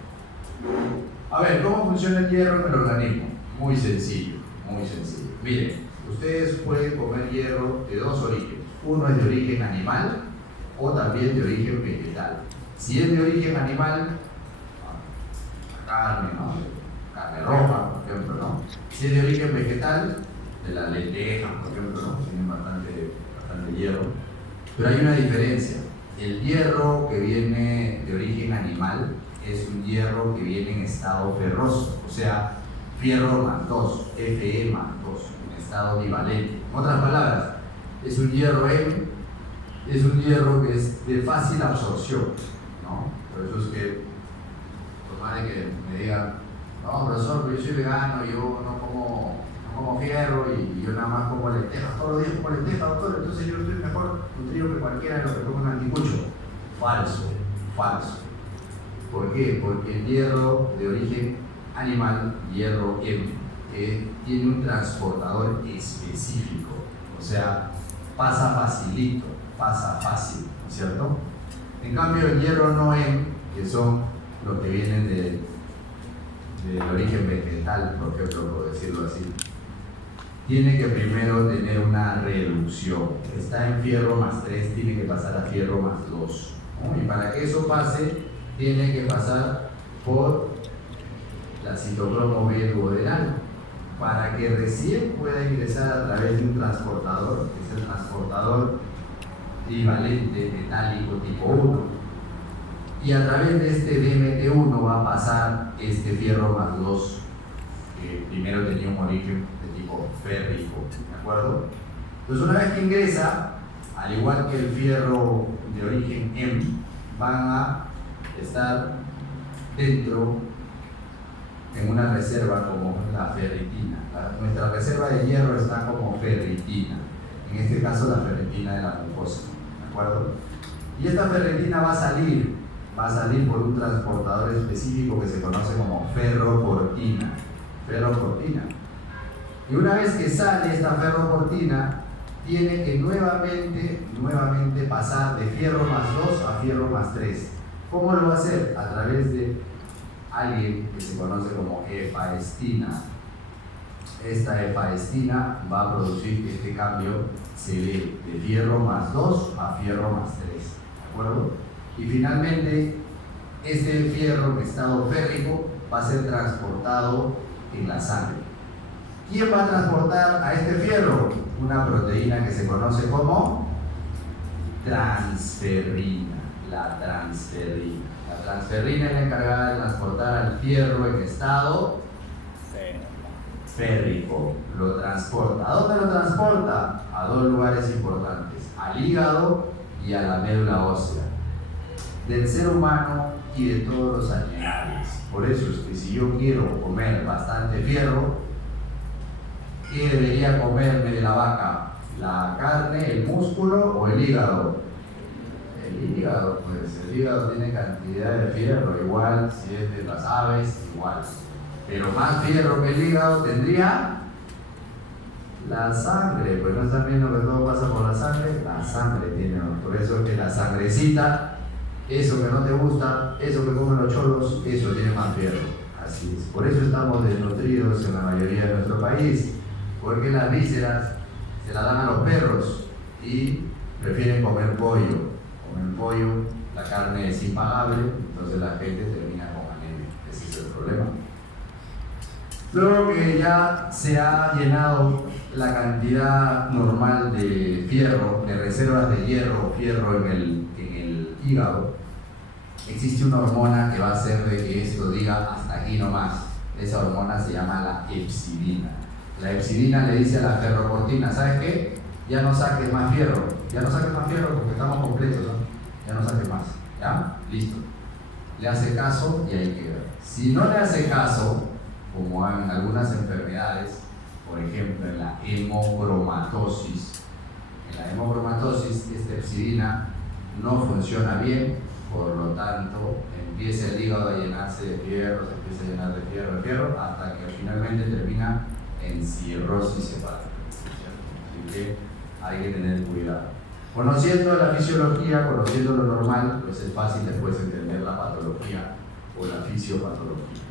A ver, ¿cómo funciona el hierro en el organismo? Muy sencillo, muy sencillo. Miren, ustedes pueden comer hierro de dos orígenes. Uno es de origen animal o también de origen vegetal. Si es de origen animal, carne, ¿no? Carne roja, por ejemplo, ¿no? Si es de origen vegetal, de las lentejas, por ejemplo, ¿no? Tienen bastante hierro. Pero hay una diferencia. El hierro que viene de origen animal es un hierro que viene en estado ferroso, o sea, fierro más 2, Fe más 2, en estado bivalente. En otras palabras, es un hierro M, es un hierro que es de fácil absorción, ¿no? Por eso es que, por más de que me digan, no, profesor, yo soy vegano, yo no como fierro y yo nada más como lentejas, todos los días como lentejas, doctor, entonces yo estoy mejor nutrido que cualquiera de los que comen anticucho. Falso, falso. ¿Por qué? Porque el hierro de origen animal, hierro M, tiene un transportador específico, o sea, pasa facilito, pasa fácil, ¿no es cierto? En cambio, el hierro no M, que son los que vienen del origen vegetal, por ejemplo, por decirlo así, tiene que primero tener una reducción. Está en fierro más 3, tiene que pasar a fierro más 2, ¿no? Y para que eso pase, tiene que pasar por la citocromo B duodenal para que recién pueda ingresar a través de un transportador, que es el transportador trivalente metálico tipo 1, y a través de este DMT1 va a pasar este fierro más 2, que primero tenía un origen de tipo férrico, ¿de acuerdo? Entonces, una vez que ingresa, al igual que el fierro de origen M, van a estar dentro en una reserva como la ferritina. Nuestra reserva de hierro está como ferritina, en este caso la ferritina de la mucosa, ¿de acuerdo? Y esta ferritina va a salir por un transportador específico que se conoce como ferroportina. Y una vez que sale esta ferroportina, tiene que nuevamente pasar de fierro más 2 a fierro más 3. ¿Cómo lo va a hacer? A través de alguien que se conoce como efaestina. Esta efaestina va a producir que este cambio se dé de fierro más 2 a fierro más 3, ¿de acuerdo? Y finalmente, este fierro en estado férrico va a ser transportado en la sangre. ¿Quién va a transportar a este fierro? Una proteína que se conoce como transferrina. La transferrina es la encargada de transportar al fierro en estado férrico. Lo transporta. ¿A dónde lo transporta? A dos lugares importantes: al hígado y a la médula ósea del ser humano y de todos los animales. Por eso es que si yo quiero comer bastante fierro, ¿qué debería comerme de la vaca? ¿La carne, el músculo o el hígado? El hígado, pues el hígado tiene cantidad de fierro, igual si es de las aves, igual. Pero más fierro que el hígado tendría la sangre, pues no están viendo que todo pasa por la sangre, la sangre tiene, por eso que la sangrecita, eso que no te gusta, eso que comen los cholos, eso tiene más fierro. Así es, por eso estamos desnutridos en la mayoría de nuestro país, porque las vísceras se las dan a los perros y prefieren comer pollo. Comen pollo, la carne es impagable, entonces la gente termina con anemia. Ese es el problema. Luego que ya se ha llenado la cantidad normal de fierro, de reservas de hierro, fierro en el hígado, existe una hormona que va a hacer de que esto diga hasta aquí nomás. Esa hormona se llama la epsilina. La epsilina le dice a la ferroportina, ¿sabes qué? Ya no saques más fierro porque estamos completos, ¿no? Ya no saques más, ¿ya? Listo. Le hace caso y ahí queda. Si no le hace caso, como en algunas enfermedades, por ejemplo en la hemocromatosis, esta epsilina no funciona bien por lo tanto empieza el hígado a llenarse de fierro, se empieza a llenar de fierro, hasta que finalmente termina en cirrosis hepática. Así que hay que tener cuidado. Conociendo la fisiología, conociendo lo normal, pues es fácil después entender la patología o la fisiopatología.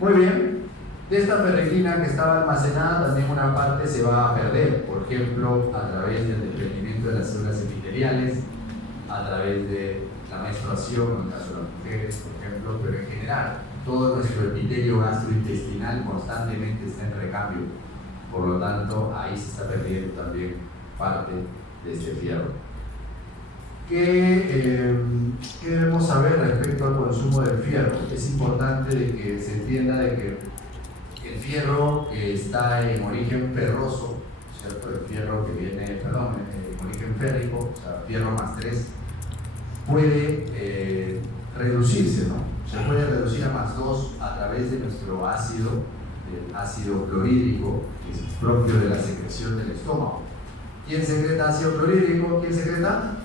Muy bien, de esta ferritina que estaba almacenada, también una parte se va a perder, por ejemplo, a través del desprendimiento de las células epiteliales, a través de la menstruación, en el caso de las mujeres, por ejemplo, pero en general, todo nuestro epitelio gastrointestinal constantemente está en recambio, por lo tanto, ahí se está perdiendo también parte de este fierro. ¿Qué debemos saber respecto al consumo del fierro? Es importante de que se entienda de que el fierro está en origen ferroso, ¿cierto? El fierro que viene, perdón, en origen férrico, o sea, fierro más 3, puede reducirse, ¿no? Se puede reducir a más 2 a través de nuestro ácido, el ácido clorhídrico, que es propio de la secreción del estómago. ¿Quién secreta ácido clorhídrico? ¿Quién secreta?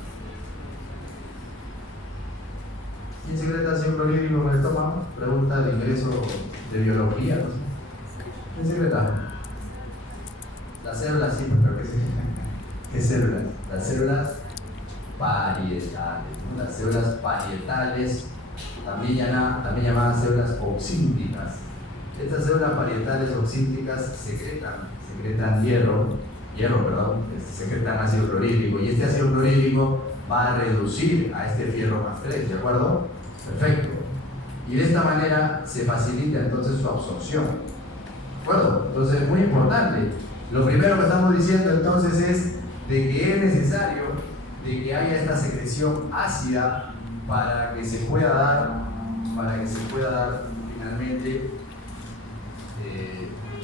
¿Quién secreta ácido clorhídrico en el estómago? Pregunta de ingreso de biología, ¿no? ¿Quién secreta? Las células, sí, pero ¿qué células? Las células parietales, ¿no? Las células parietales, también llamadas células oxínticas. Estas células parietales oxínticas secretan secretan ácido clorhídrico, y este ácido clorhídrico va a reducir a este fierro más 3, ¿de acuerdo? Perfecto. Y de esta manera se facilita entonces su absorción, ¿de acuerdo? Entonces es muy importante. Lo primero que estamos diciendo entonces es de que es necesario de que haya esta secreción ácida para que se pueda dar finalmente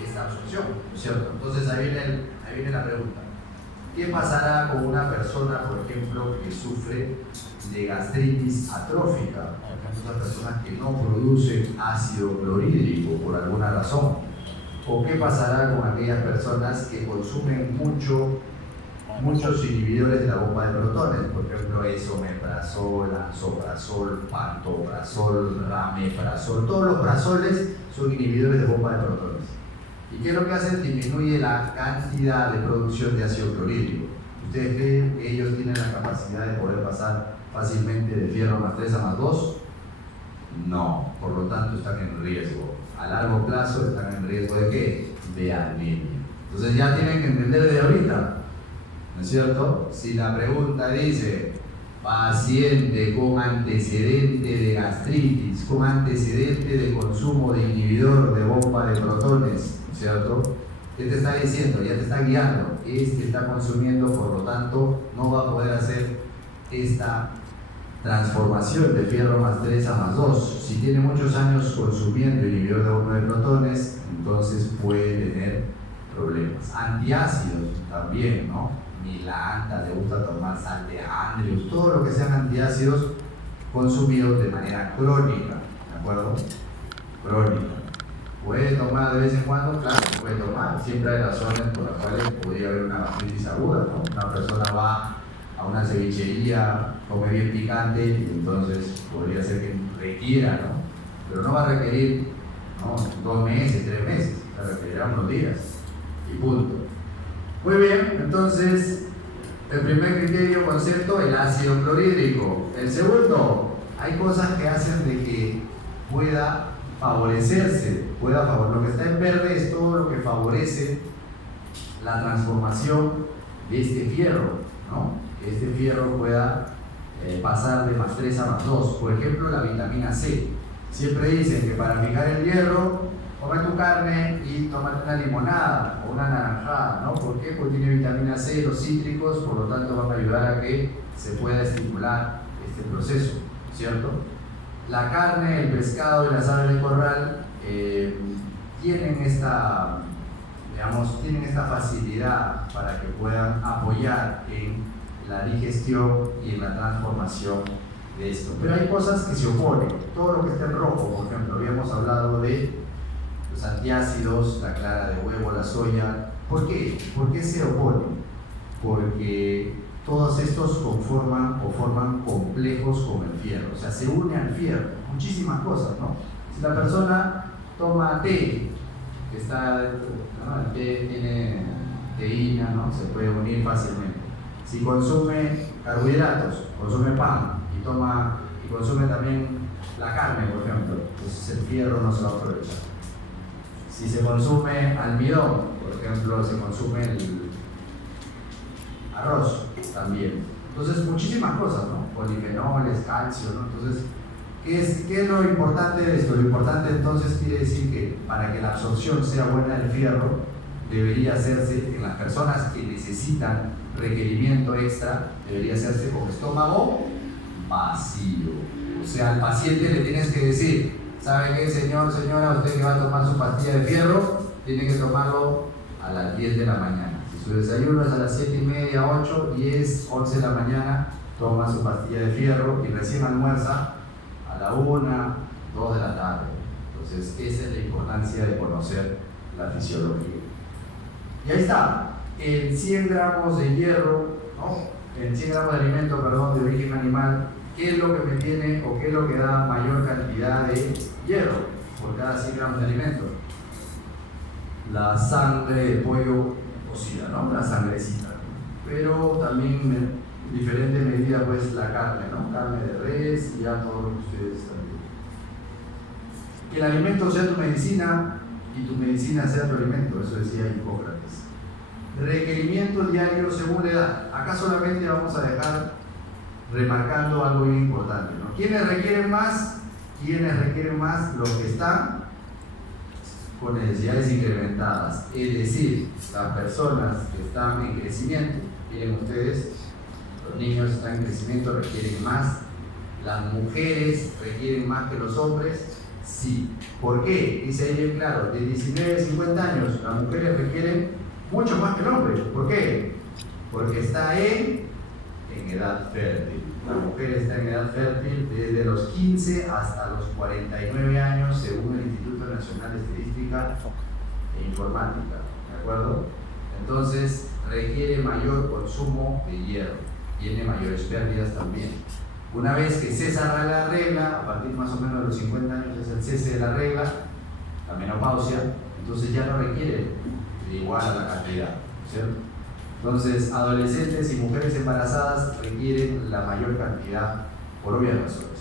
esta absorción, ¿no es cierto? Entonces ahí viene la pregunta. ¿Qué pasará con una persona, por ejemplo, que sufre de gastritis atrófica? Una persona que no produce ácido clorhídrico por alguna razón. ¿O qué pasará con aquellas personas que consumen muchos inhibidores de la bomba de protones? Por ejemplo, esomeprazol, lansoprazol, pantoprazol, rameprazol. Todos los prazoles son inhibidores de bomba de protones. ¿Y qué es lo que hacen? Disminuye la cantidad de producción de ácido clorhídrico. ¿Ustedes creen que ellos tienen la capacidad de poder pasar fácilmente de fierro más 3 a más 2? No, por lo tanto están en riesgo. A largo plazo están en riesgo ¿de qué? De anemia. Entonces ya tienen que entender desde ahorita, ¿no es cierto? Si la pregunta dice paciente con antecedente de gastritis, con antecedente de consumo de inhibidor de bomba de protones, ¿no es cierto? ¿Qué te está diciendo? Ya te está guiando. Este está consumiendo, por lo tanto, no va a poder hacer esta transformación de fierro más 3 a más 2. Si tiene muchos años consumiendo inhibidor de bomba de protones, entonces puede tener problemas. Antiácidos también, ¿no? Milanta, le gusta tomar sal de Andrews, todo lo que sean antiácidos consumidos de manera crónica, ¿de acuerdo? Crónica. ¿Puede tomar de vez en cuando? Claro, puede tomar. Siempre hay razones por las cuales podría haber una gastritis aguda, ¿no? Una persona va a una cevichería, come bien picante y entonces podría ser que requiera, ¿no? Pero no va a requerir, ¿no? 2 meses, 3 meses, o sea, requerirá unos días y punto. Muy bien, entonces el primer criterio, concepto, el ácido clorhídrico. El segundo, hay cosas que hacen de que pueda favorecerse, lo que está en verde es todo lo que favorece la transformación de este fierro, ¿no? Que este fierro pueda pasar de más 3 a más 2. Por ejemplo, la vitamina C. Siempre dicen que para fijar el hierro, come tu carne y tómate una limonada o una naranjada, ¿no? ¿Por qué? Porque tiene vitamina C, los cítricos, por lo tanto van a ayudar a que se pueda estimular este proceso, ¿cierto? La carne, el pescado y las aves de corral tienen esta facilidad para que puedan apoyar en la digestión y en la transformación de esto. Pero hay cosas que se oponen. Todo lo que está en rojo, por ejemplo, habíamos hablado de los antiácidos, la clara de huevo, la soya. ¿Por qué? ¿Por qué se oponen? Porque todos estos forman complejos complejos con el fierro, o sea, se une al fierro, muchísimas cosas, ¿no? Si la persona toma té, que está, ¿no? El té tiene teína, ¿no? Se puede unir fácilmente. Si consume carbohidratos, consume pan y consume también la carne, por ejemplo, entonces el fierro no se va a aprovechar. Si se consume almidón, por ejemplo, se consume el arroz también. Entonces, muchísimas cosas, ¿no? Polifenoles, calcio, ¿no? Entonces, ¿qué es lo importante de esto? Lo importante entonces quiere decir que para que la absorción sea buena del fierro, debería hacerse en las personas que necesitan requerimiento extra, debería hacerse con estómago vacío. O sea, al paciente le tienes que decir, ¿sabe qué, señor, señora? Usted que va a tomar su pastilla de fierro, tiene que tomarlo a las 10 de la mañana. Si su desayuno es a las 7:30, 8, 10, 11 de la mañana, toma su pastilla de fierro y recién almuerza a la 1, 2 de la tarde. Entonces, esa es la importancia de conocer la fisiología. Y ahí está, en 100 gramos de hierro, ¿no? En 100 gramos de alimento, perdón, de origen animal, ¿qué es lo que me tiene o qué es lo que da mayor cantidad de hierro por cada 100 gramos de alimento? La sangre de pollo cocida, ¿no? La sangrecita. Pero también en diferente medida, pues, la carne, ¿no? Carne de res y ya todo lo que ustedes también. Que el alimento sea tu medicina y tu medicina sea tu alimento, eso decía Hipócrates. Requerimiento diario según la edad. Acá solamente vamos a dejar remarcando algo bien importante, ¿no? ¿Quiénes requieren más? ¿Quiénes requieren más? Los que están con necesidades incrementadas, es decir, las personas que están en crecimiento. Miren ustedes, los niños están en crecimiento, requieren más. Las mujeres requieren más que los hombres. Sí. ¿Por qué? Dice ahí bien claro, de 19 a 50 años, las mujeres requieren mucho más que el hombre. ¿Por qué? Porque está en edad fértil. La mujer está en edad fértil desde los 15 hasta los 49 años, según el Instituto Nacional de Estadística e Informática. ¿De acuerdo? Entonces, requiere mayor consumo de hierro. Tiene mayores pérdidas también. Una vez que cesa la regla, a partir más o menos de los 50 años es el cese de la regla, la menopausia, entonces ya no requiere de igual a la cantidad, ¿cierto? Entonces, adolescentes y mujeres embarazadas requieren la mayor cantidad por obvias razones.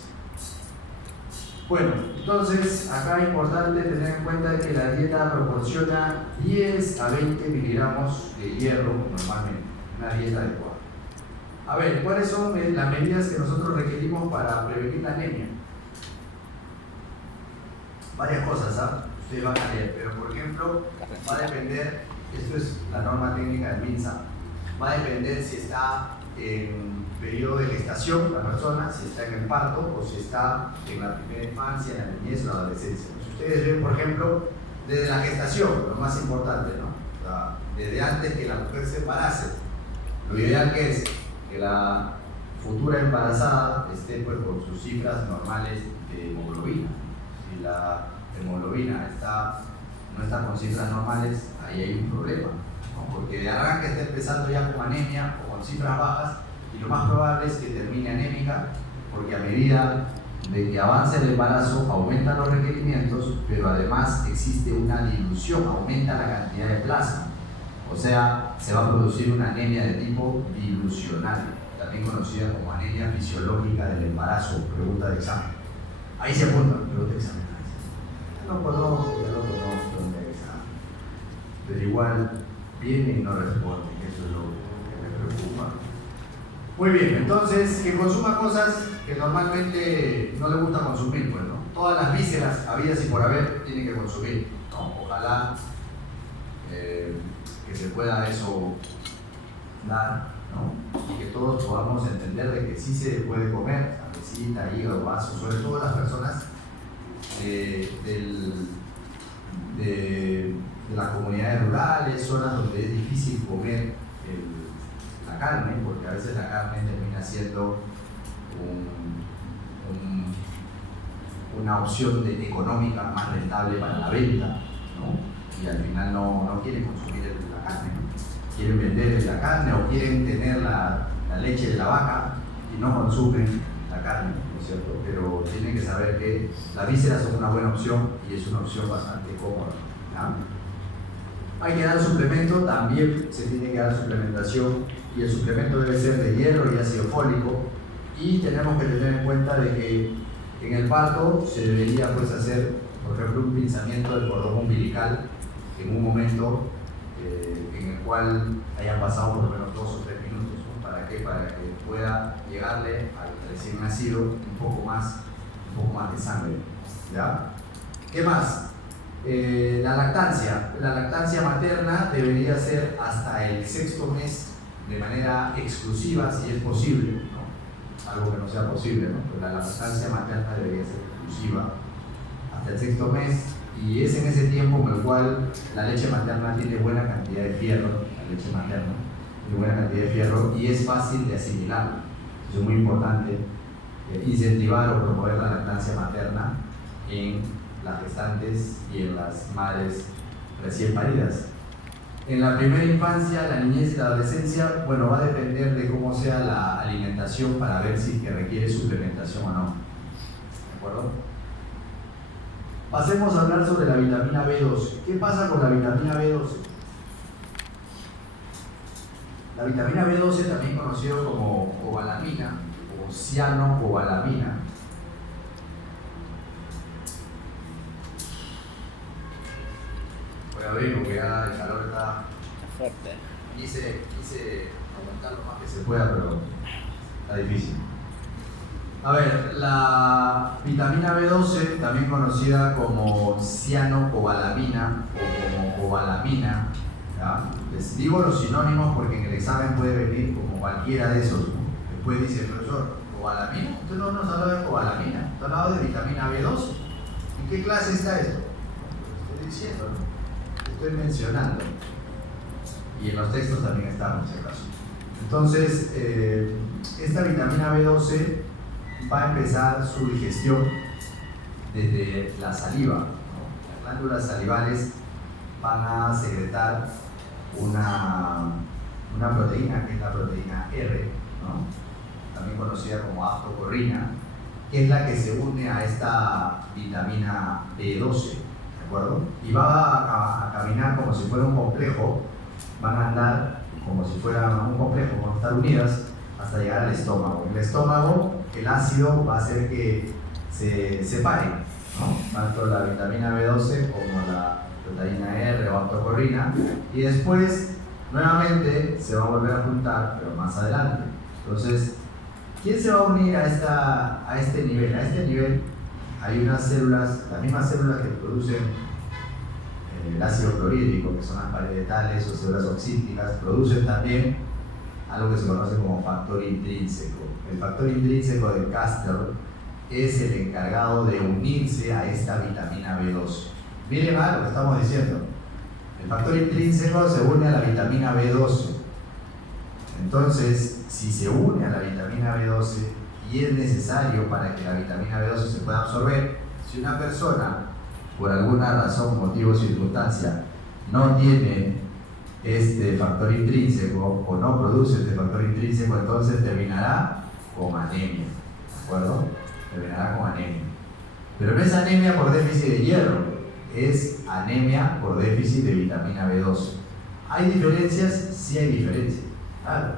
Bueno, entonces acá es importante tener en cuenta que la dieta proporciona 10 a 20 miligramos de hierro normalmente, una dieta adecuada. A ver, ¿cuáles son las medidas que nosotros requerimos para prevenir la anemia? Varias cosas, ¿ah? Ustedes van a leer, pero por ejemplo, va a depender, esto es la norma técnica del MINSA, va a depender si está en periodo de gestación la persona, si está en el parto o si está en la primera infancia, en la niñez o la adolescencia. Si ustedes ven, por ejemplo, desde la gestación, lo más importante, ¿no? O sea, desde antes que la mujer se embarace, lo ideal que es que la futura embarazada esté pues con sus cifras normales de hemoglobina. Si la hemoglobina no está con cifras normales, ahí hay un problema, ¿no? Porque de arranque está empezando ya con anemia o con cifras bajas y lo más probable es que termine anémica, porque a medida de que avanza el embarazo aumentan los requerimientos, pero además existe una dilución, aumenta la cantidad de plasma. O sea, se va a producir una anemia de tipo dilucional, también conocida como anemia fisiológica del embarazo. Pregunta de examen. Ahí se apunta, pregunta de examen. No conozco, ya lo conozco, pregunta de examen. Pero igual viene y no responde, eso es lo que me preocupa. Muy bien, entonces que consuma cosas que normalmente no le gusta consumir, pues, ¿no? Todas las vísceras habidas y por haber tiene que consumir, ¿no? Ojalá que se pueda eso dar, ¿no? Y que todos podamos entender de que sí se puede comer, cabecita, hígado, vaso, sobre todo las personas de las comunidades rurales, zonas donde es difícil comer la carne, porque a veces la carne termina siendo una opción económica más rentable para la venta, ¿no? Y al final no quieren consumir la carne, ¿no? Quieren vender la carne o quieren tener la leche de la vaca y no consumen la la carne, ¿no es cierto? Pero tienen que saber que las vísceras son una buena opción y es una opción bastante cómoda, ¿ya? Hay que dar suplemento, también se tiene que dar suplementación y el suplemento debe ser de hierro y ácido fólico, y tenemos que tener en cuenta de que en el parto se debería pues hacer, por ejemplo, un pinzamiento del cordón umbilical en un momento en el cual hayan pasado por lo menos 2 o 3 minutos, ¿no? ¿Para qué? Para que pueda llegarle al recién nacido un poco más de sangre, ¿ya? ¿Qué más? La lactancia materna debería ser hasta el 6º mes de manera exclusiva, si es posible, ¿no? Algo que no sea posible, ¿no? Pero la lactancia materna debería ser exclusiva hasta el 6º mes, y es en ese tiempo en el cual la leche materna tiene buena cantidad de fierro, y es fácil de asimilar. Es muy importante incentivar o promover la lactancia materna en las gestantes y en las madres recién paridas. En la primera infancia, la niñez y la adolescencia, bueno, va a depender de cómo sea la alimentación para ver si que requiere suplementación o no. ¿De acuerdo? Pasemos a hablar sobre la vitamina B12. ¿Qué pasa con la vitamina B12? La vitamina B12, también conocido como cobalamina o cianocobalamina, voy a abrir porque ya el calor está fuerte. Quise aguantar lo más que se pueda, pero está difícil. A ver, la vitamina B12, también conocida como cianocobalamina o como cobalamina, ¿ya? Les digo los sinónimos porque en el examen puede venir como cualquiera de esos, ¿no? Después dice, profesor, ¿cobalamina? Usted no nos habló de cobalamina, usted ha hablado de vitamina B12. ¿En qué clase está esto? Estoy diciendo, ¿no? Estoy mencionando. Y en los textos también está, en ese caso. Entonces, esta vitamina B12 va a empezar su digestión desde la saliva, ¿no? Las glándulas salivales van a secretar una proteína, que es la proteína R, ¿no? También conocida como aftocorrina, que es la que se une a esta vitamina B12, ¿de acuerdo? Y va a caminar como si fuera un complejo, van a andar como si fuera un complejo, van a estar unidas hasta llegar al estómago. En el estómago, el ácido va a hacer que se separe, ¿no? Tanto la vitamina B12 como la proteína R o aftocorrina, y después nuevamente se va a volver a juntar, pero más adelante. Entonces, ¿quién se va a unir a este nivel? A este nivel hay unas células, las mismas células que producen el ácido clorhídrico, que son las parietales o células oxíticas, producen también algo que se conoce como factor intrínseco. El factor intrínseco de Caster es el encargado de unirse a esta vitamina B12. Miren mal lo que estamos diciendo. El factor intrínseco se une a la vitamina B12. Entonces, si se une a la vitamina B12 y es necesario para que la vitamina B12 se pueda absorber, si una persona, por alguna razón, motivo o circunstancia, no tiene este factor intrínseco o no produce este factor intrínseco, entonces terminará con anemia, ¿de acuerdo? Terminará con anemia. Pero no es anemia por déficit de hierro, es anemia por déficit de vitamina B12. ¿Hay diferencias? Sí hay diferencias. Claro.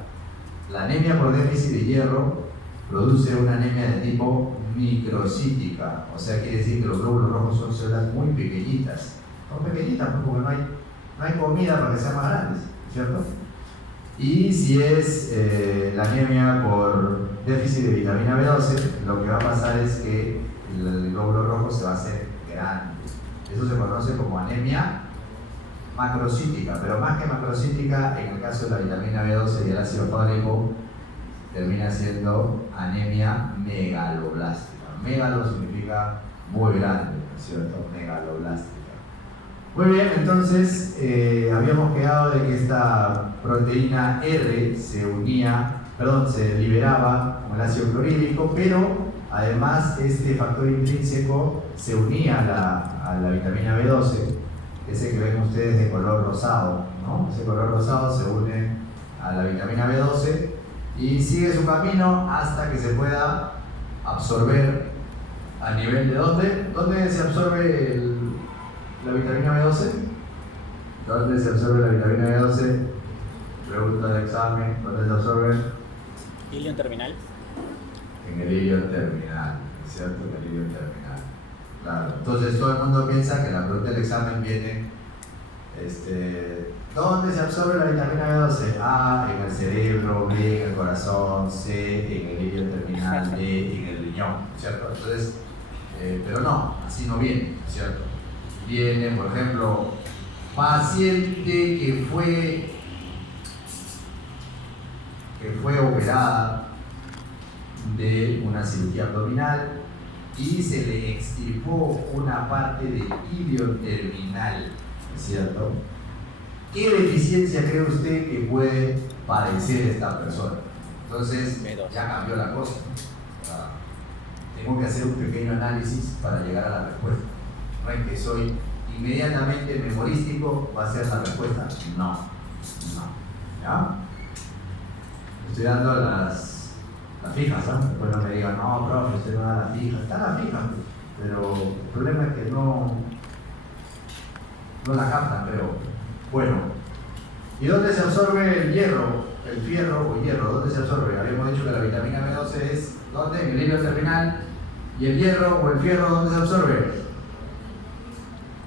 La anemia por déficit de hierro produce una anemia de tipo microcítica, o sea, quiere decir que los glóbulos rojos son células muy pequeñitas. Son pequeñitas porque no hay comida para que sean más grandes, ¿cierto? Y si es la anemia por déficit de vitamina B12, lo que va a pasar es que el glóbulo rojo se va a hacer grande. Eso se conoce como anemia macrocítica, pero más que macrocítica, en el caso de la vitamina B12 y el ácido fólico, termina siendo anemia megaloblástica. Megalo significa muy grande, ¿no es cierto? Megaloblástica. Muy bien, entonces habíamos quedado de que esta proteína R se liberaba con el ácido clorhídrico, pero además este factor intrínseco se unía a la vitamina B12, ese que ven ustedes de color rosado, ¿no? Ese color rosado se une a la vitamina B12 y sigue su camino hasta que se pueda absorber a nivel de ¿dónde? ¿Dónde se absorbe la vitamina B12? ¿Dónde se absorbe la vitamina B12? Pregunta de examen, ¿dónde se absorbe? Ilion terminal. En el ilion terminal, ¿cierto? En el ilion terminal. Claro. Entonces todo el mundo piensa que la pregunta del examen viene, ¿dónde se absorbe la vitamina B12? A, en el cerebro, B, en el corazón, C, en el ilion terminal, D, en el riñón, ¿cierto? Entonces, pero no, así no viene, ¿cierto? Viene, por ejemplo, paciente que fue operada de una cirugía abdominal y se le extirpó una parte del ilion terminal, ¿cierto? ¿Qué deficiencia cree usted que puede padecer esta persona? Entonces, ya cambió la cosa. Tengo que hacer un pequeño análisis para llegar a la respuesta. No es que soy inmediatamente memorístico, va a ser la respuesta. No. ¿Ya? Estoy dando las fijas, ¿no? Después no me digan, no, profe, usted no da las fijas. Está la fija, pero el problema es que no la captan, pero bueno. ¿Y dónde se absorbe el hierro? El fierro o hierro, ¿dónde se absorbe? Habíamos dicho que la vitamina B12 es, ¿dónde? En el ilion terminal. ¿Y el hierro o el fierro dónde se absorbe?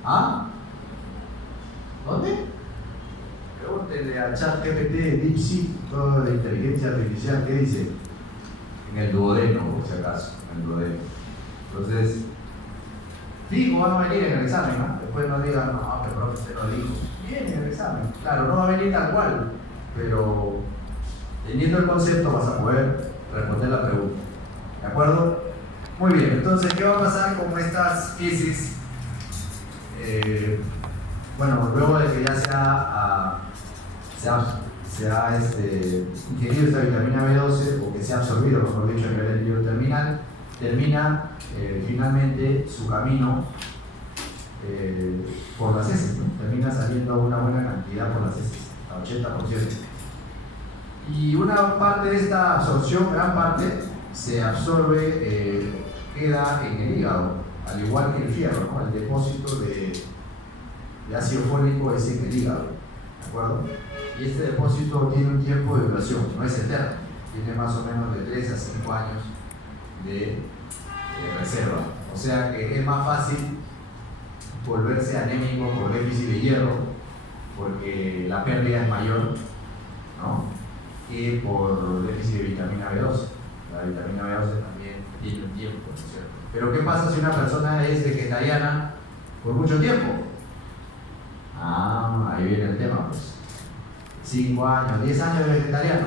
¿Ah? ¿Dónde? Pregúntenle a ChatGPT, DeepSeek, toda la inteligencia artificial, ¿qué dice? En el duodeno, por si acaso, en el duodeno. Entonces, fijo, van a venir en el examen, ¿no? Después no digan, no, pero profe, usted no dijo. Viene en el examen. Claro, no va a venir tal cual, pero teniendo el concepto vas a poder responder la pregunta. ¿De acuerdo? Muy bien, entonces, ¿qué va a pasar con estas heces? Bueno, luego de que ya se ha ingerido esta vitamina B12 o que se ha absorbido, mejor dicho, a nivel del ilion terminal, termina finalmente su camino por las heces, ¿no? Termina saliendo una buena cantidad por las heces, a 80%. Y una parte de esta absorción, gran parte, se absorbe, queda en el hígado, al igual que el fierro, ¿no? El depósito de ácido fólico es en el hígado, ¿de acuerdo? Y este depósito tiene un tiempo de duración, no es eterno, tiene más o menos de 3 a 5 años de reserva. O sea que es más fácil volverse anémico por déficit de hierro, porque la pérdida es mayor, ¿no?, que por déficit de vitamina B12. La vitamina B12 también tiene un tiempo, ¿no es cierto? Pero ¿qué pasa si una persona es vegetariana por mucho tiempo? Ahí viene el tema, pues. 5 años, 10 años de vegetariano.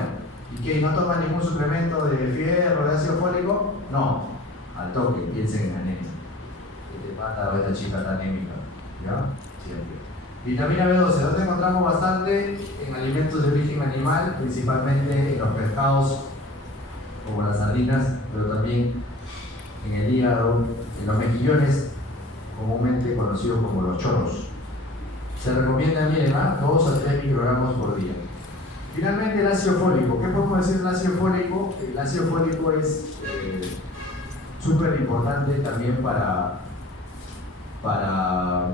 ¿Y qué? ¿No toma ningún suplemento de fierro, de ácido fólico? No. Al toque, piensen en anemia. ¿Qué te mata esta chica tan anémica? ¿Ya? Siempre. Vitamina B12, ¿dónde encontramos bastante? En alimentos de origen animal, principalmente en los pescados, como las sardinas, pero también en el hígado, en los mejillones, comúnmente conocidos como los choros. Se recomienda, miren, 2 a 3 microgramos por día. Finalmente, el ácido fólico. ¿Qué podemos decir del ácido fólico? El ácido fólico es súper importante también para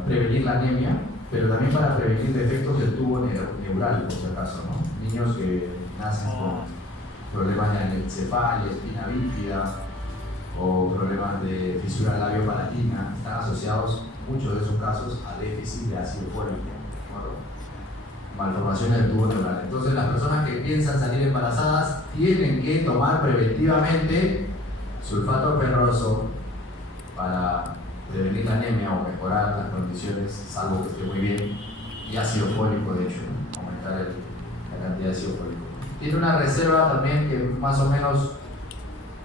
prevenir la anemia, pero también para prevenir defectos del tubo neural, por si acaso, ¿no? Niños que nacen con problemas de anencefalia, espina bífida o problemas de fisura labio-palatina están asociados, muchos de esos casos, a déficit de ácido fólico, ¿no? Malformaciones del tubo neural. Entonces, las personas que piensan salir embarazadas tienen que tomar preventivamente sulfato ferroso para prevenir la anemia o mejorar las condiciones, salvo que esté muy bien, y ácido fólico, de hecho, ¿no? Aumentar la cantidad de ácido fólico. Tiene una reserva también que más o menos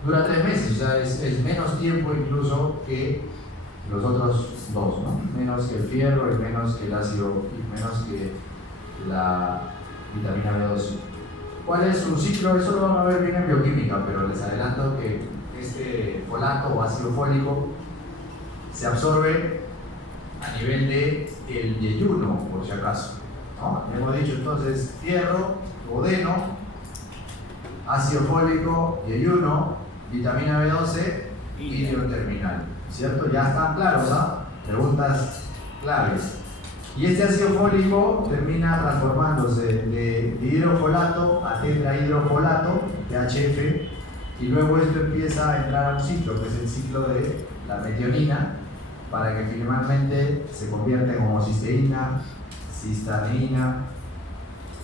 dura 3 meses, o sea, es menos tiempo incluso que los otros dos, ¿no? Menos que el fierro y menos que el ácido y menos que la vitamina B12. ¿Cuál es su ciclo? Eso lo van a ver bien en bioquímica, pero les adelanto que este folato o ácido fólico se absorbe a nivel de el yeyuno, por si acaso, ¿no? Hemos dicho entonces fierro, duodeno, ácido fólico, yeyuno, Vitamina B12, ilion terminal. ¿Cierto? Ya están claros, ¿ah? Preguntas claves. Y este ácido fólico termina transformándose de hidrofolato a tetrahidrofolato, THF, y luego esto empieza a entrar a un ciclo, que es el ciclo de la metionina, para que finalmente se convierta en homocisteína, cisteína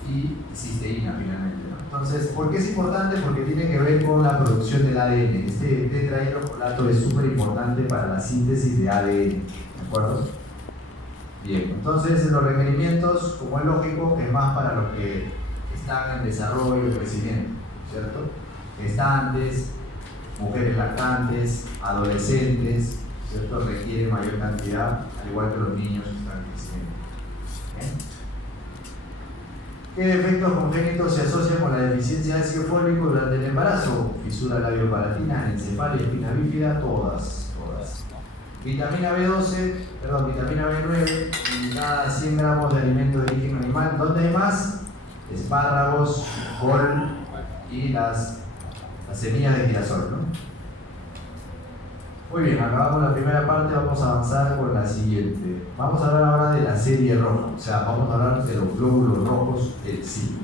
y cisteína finalmente, ¿no? Entonces, ¿por qué es importante? Porque tiene que ver con la producción del ADN. Este tetrahidrofolato es súper importante para la síntesis de ADN, ¿de acuerdo? Bien, entonces en los requerimientos, como es lógico, es más para los que están en desarrollo y crecimiento, ¿cierto? Gestantes, mujeres lactantes, adolescentes, ¿cierto? Requiere mayor cantidad, al igual que los niños que están en crecimiento. ¿Qué defectos congénitos se asocian con la deficiencia de ácido fólico durante el embarazo? Fisura labiopalatina, anencefalia, espina bífida, todas. Vitamina B12, vitamina B9, en cada 100 gramos de alimento de origen animal. ¿Dónde hay más? Espárragos, col y las semillas de girasol, ¿no? Muy bien, acabamos la primera parte, vamos a avanzar con la siguiente. Vamos a hablar ahora de la serie roja, o sea, vamos a hablar de los glóbulos rojos en sí.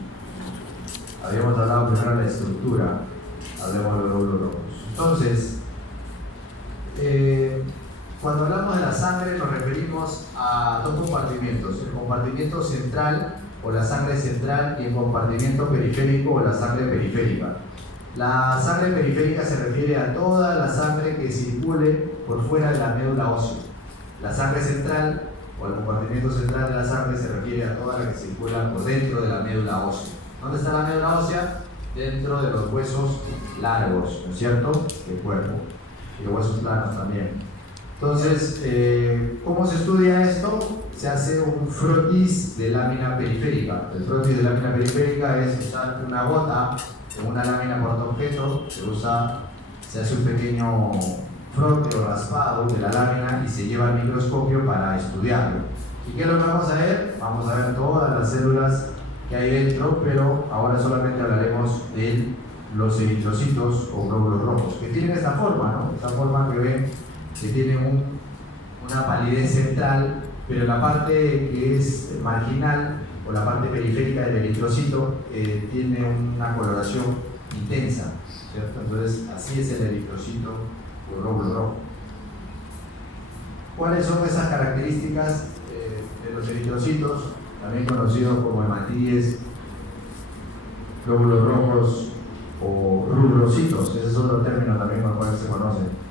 Habíamos hablado primero de la estructura, hablemos de los glóbulos rojos. Entonces, cuando hablamos de la sangre nos referimos a dos compartimientos, el compartimiento central o la sangre central y el compartimiento periférico o la sangre periférica. La sangre periférica se refiere a toda la sangre que circule por fuera de la médula ósea. La sangre central o el compartimiento central de la sangre se refiere a toda la que circula por dentro de la médula ósea. ¿Dónde está la médula ósea? Dentro de los huesos largos, ¿no es cierto?, del cuerpo, y los huesos planos también. Entonces, ¿cómo se estudia esto? Se hace un frotis de lámina periférica. El frotis de lámina periférica es usar una gota en una lámina portaobjeto, se hace un pequeño frote o raspado de la lámina y se lleva al microscopio para estudiarlo. ¿Y qué es lo que vamos a ver? Vamos a ver todas las células que hay dentro, pero ahora solamente hablaremos de los eritrocitos o glóbulos rojos, que tienen esta forma, ¿no? Esta forma que ven, que tiene una palidez central, pero la parte que es marginal o la parte periférica del eritrocito tiene una coloración intensa, ¿cierto? Entonces, así es el eritrocito o glóbulo rojo. ¿Cuáles son esas características de los eritrocitos, también conocidos como hematíes, glóbulos rojos o rubrocitos? Ese es otro término también con el cual se conocen.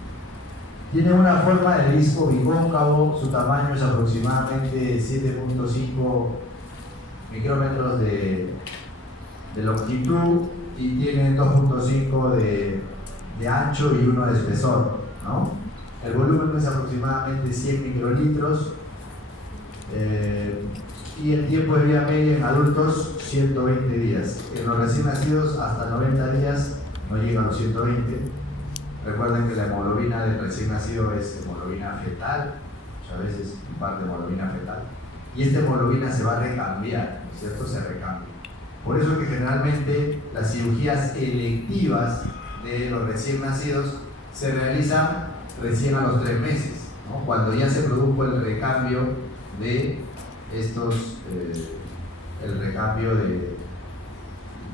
Tiene una forma de disco bicóncavo, su tamaño es aproximadamente 7.5 micrómetros de longitud y tiene 2.5 de ancho y 1 de espesor, ¿no? El volumen es aproximadamente 100 microlitros y el tiempo de vida media en adultos 120 días. En los recién nacidos hasta 90 días no llega a los 120. Recuerden que la hemoglobina del recién nacido es hemoglobina fetal, muchas veces parte hemoglobina fetal, y esta hemoglobina se va a recambiar, ¿no es cierto? Se recambia. Por eso es que generalmente las cirugías electivas de los recién nacidos se realizan recién a los 3 meses, ¿no? Cuando ya se produjo el recambio de estos,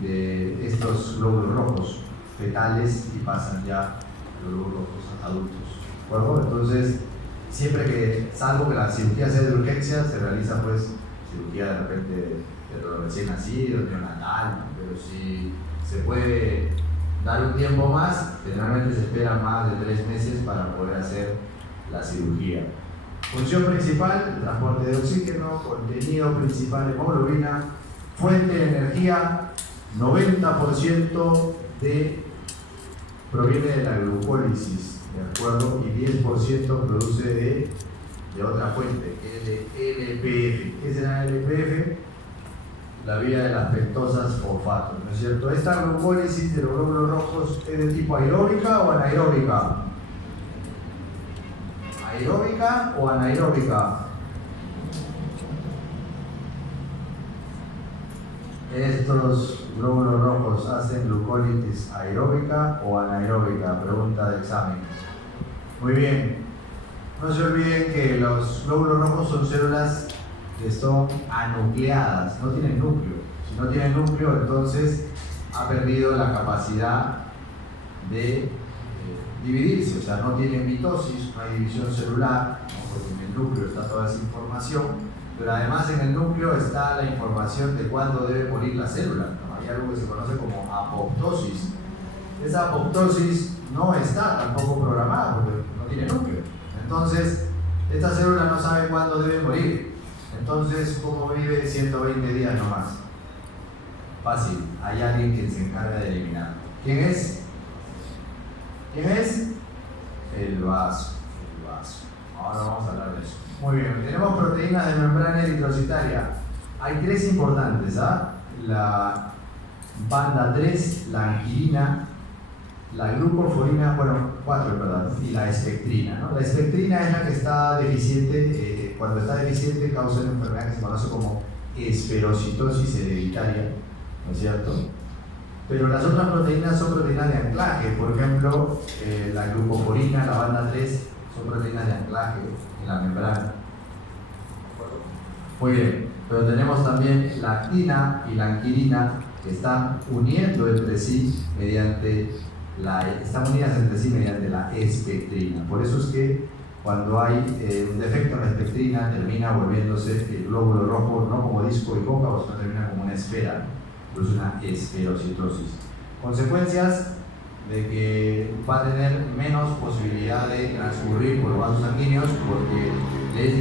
de estos glóbulos rojos fetales y pasan ya los glóbulos rojos adultos, ¿de acuerdo? Entonces, siempre que, salvo que la cirugía sea de urgencia, se realiza pues cirugía de repente de los recién nacidos, neonatal, ¿no? Pero si se puede dar un tiempo más, generalmente se espera más de 3 meses para poder hacer la cirugía. Función principal, el transporte de oxígeno, contenido principal hemoglobina, fuente de energía, 90% proviene de la glucólisis, ¿de acuerdo? Y 10% produce de otra fuente, LPF. ¿Qué será LPF? La vía de las pentosas fosfato, ¿no es cierto? Esta glucólisis de los glóbulos rojos es de tipo aeróbica o anaeróbica. ¿Aeróbica o anaeróbica? ¿Estos glóbulos rojos hacen glucólisis aeróbica o anaeróbica? Pregunta de examen. Muy bien. No se olviden que los glóbulos rojos son células que son anucleadas, no tienen núcleo. Si no tienen núcleo, entonces ha perdido la capacidad de dividirse, o sea, no tienen mitosis, no hay división celular, ¿no? Porque en el núcleo está toda esa información, pero además en el núcleo está la información de cuándo debe morir la célula, ¿no? Hay algo que se conoce como apoptosis. Esa apoptosis no está tampoco programada porque no tiene núcleo. Entonces, esta célula no sabe cuándo debe morir. Entonces, ¿cómo vive 120 días nomás? Fácil, hay alguien que se encarga de eliminar. ¿Quién es? ¿Quién es? El vaso. El vaso. Ahora vamos a hablar de eso. Muy bien, tenemos proteínas de membrana eritrocitaria. Hay tres importantes, ¿ah? La banda 3, la anquilina, la glucoforina, bueno, 4 en verdad, y la espectrina, ¿no? La espectrina es la que está deficiente, cuando está deficiente causa una enfermedad que se conoce como esferocitosis hereditaria, ¿no es cierto? Pero las otras proteínas son proteínas de anclaje, por ejemplo, la glucoforina, la banda 3, son proteínas de anclaje en la membrana. Muy bien, pero tenemos también la actina y la anquilina que están uniendo entre sí están unidas entre sí mediante la espectrina. Por eso es que cuando hay un defecto en la espectrina termina volviéndose el glóbulo rojo no como disco y cóncavo, sino termina como una esfera, pues una esferocitosis. Consecuencias de que va a tener menos posibilidad de transcurrir por los vasos sanguíneos porque le es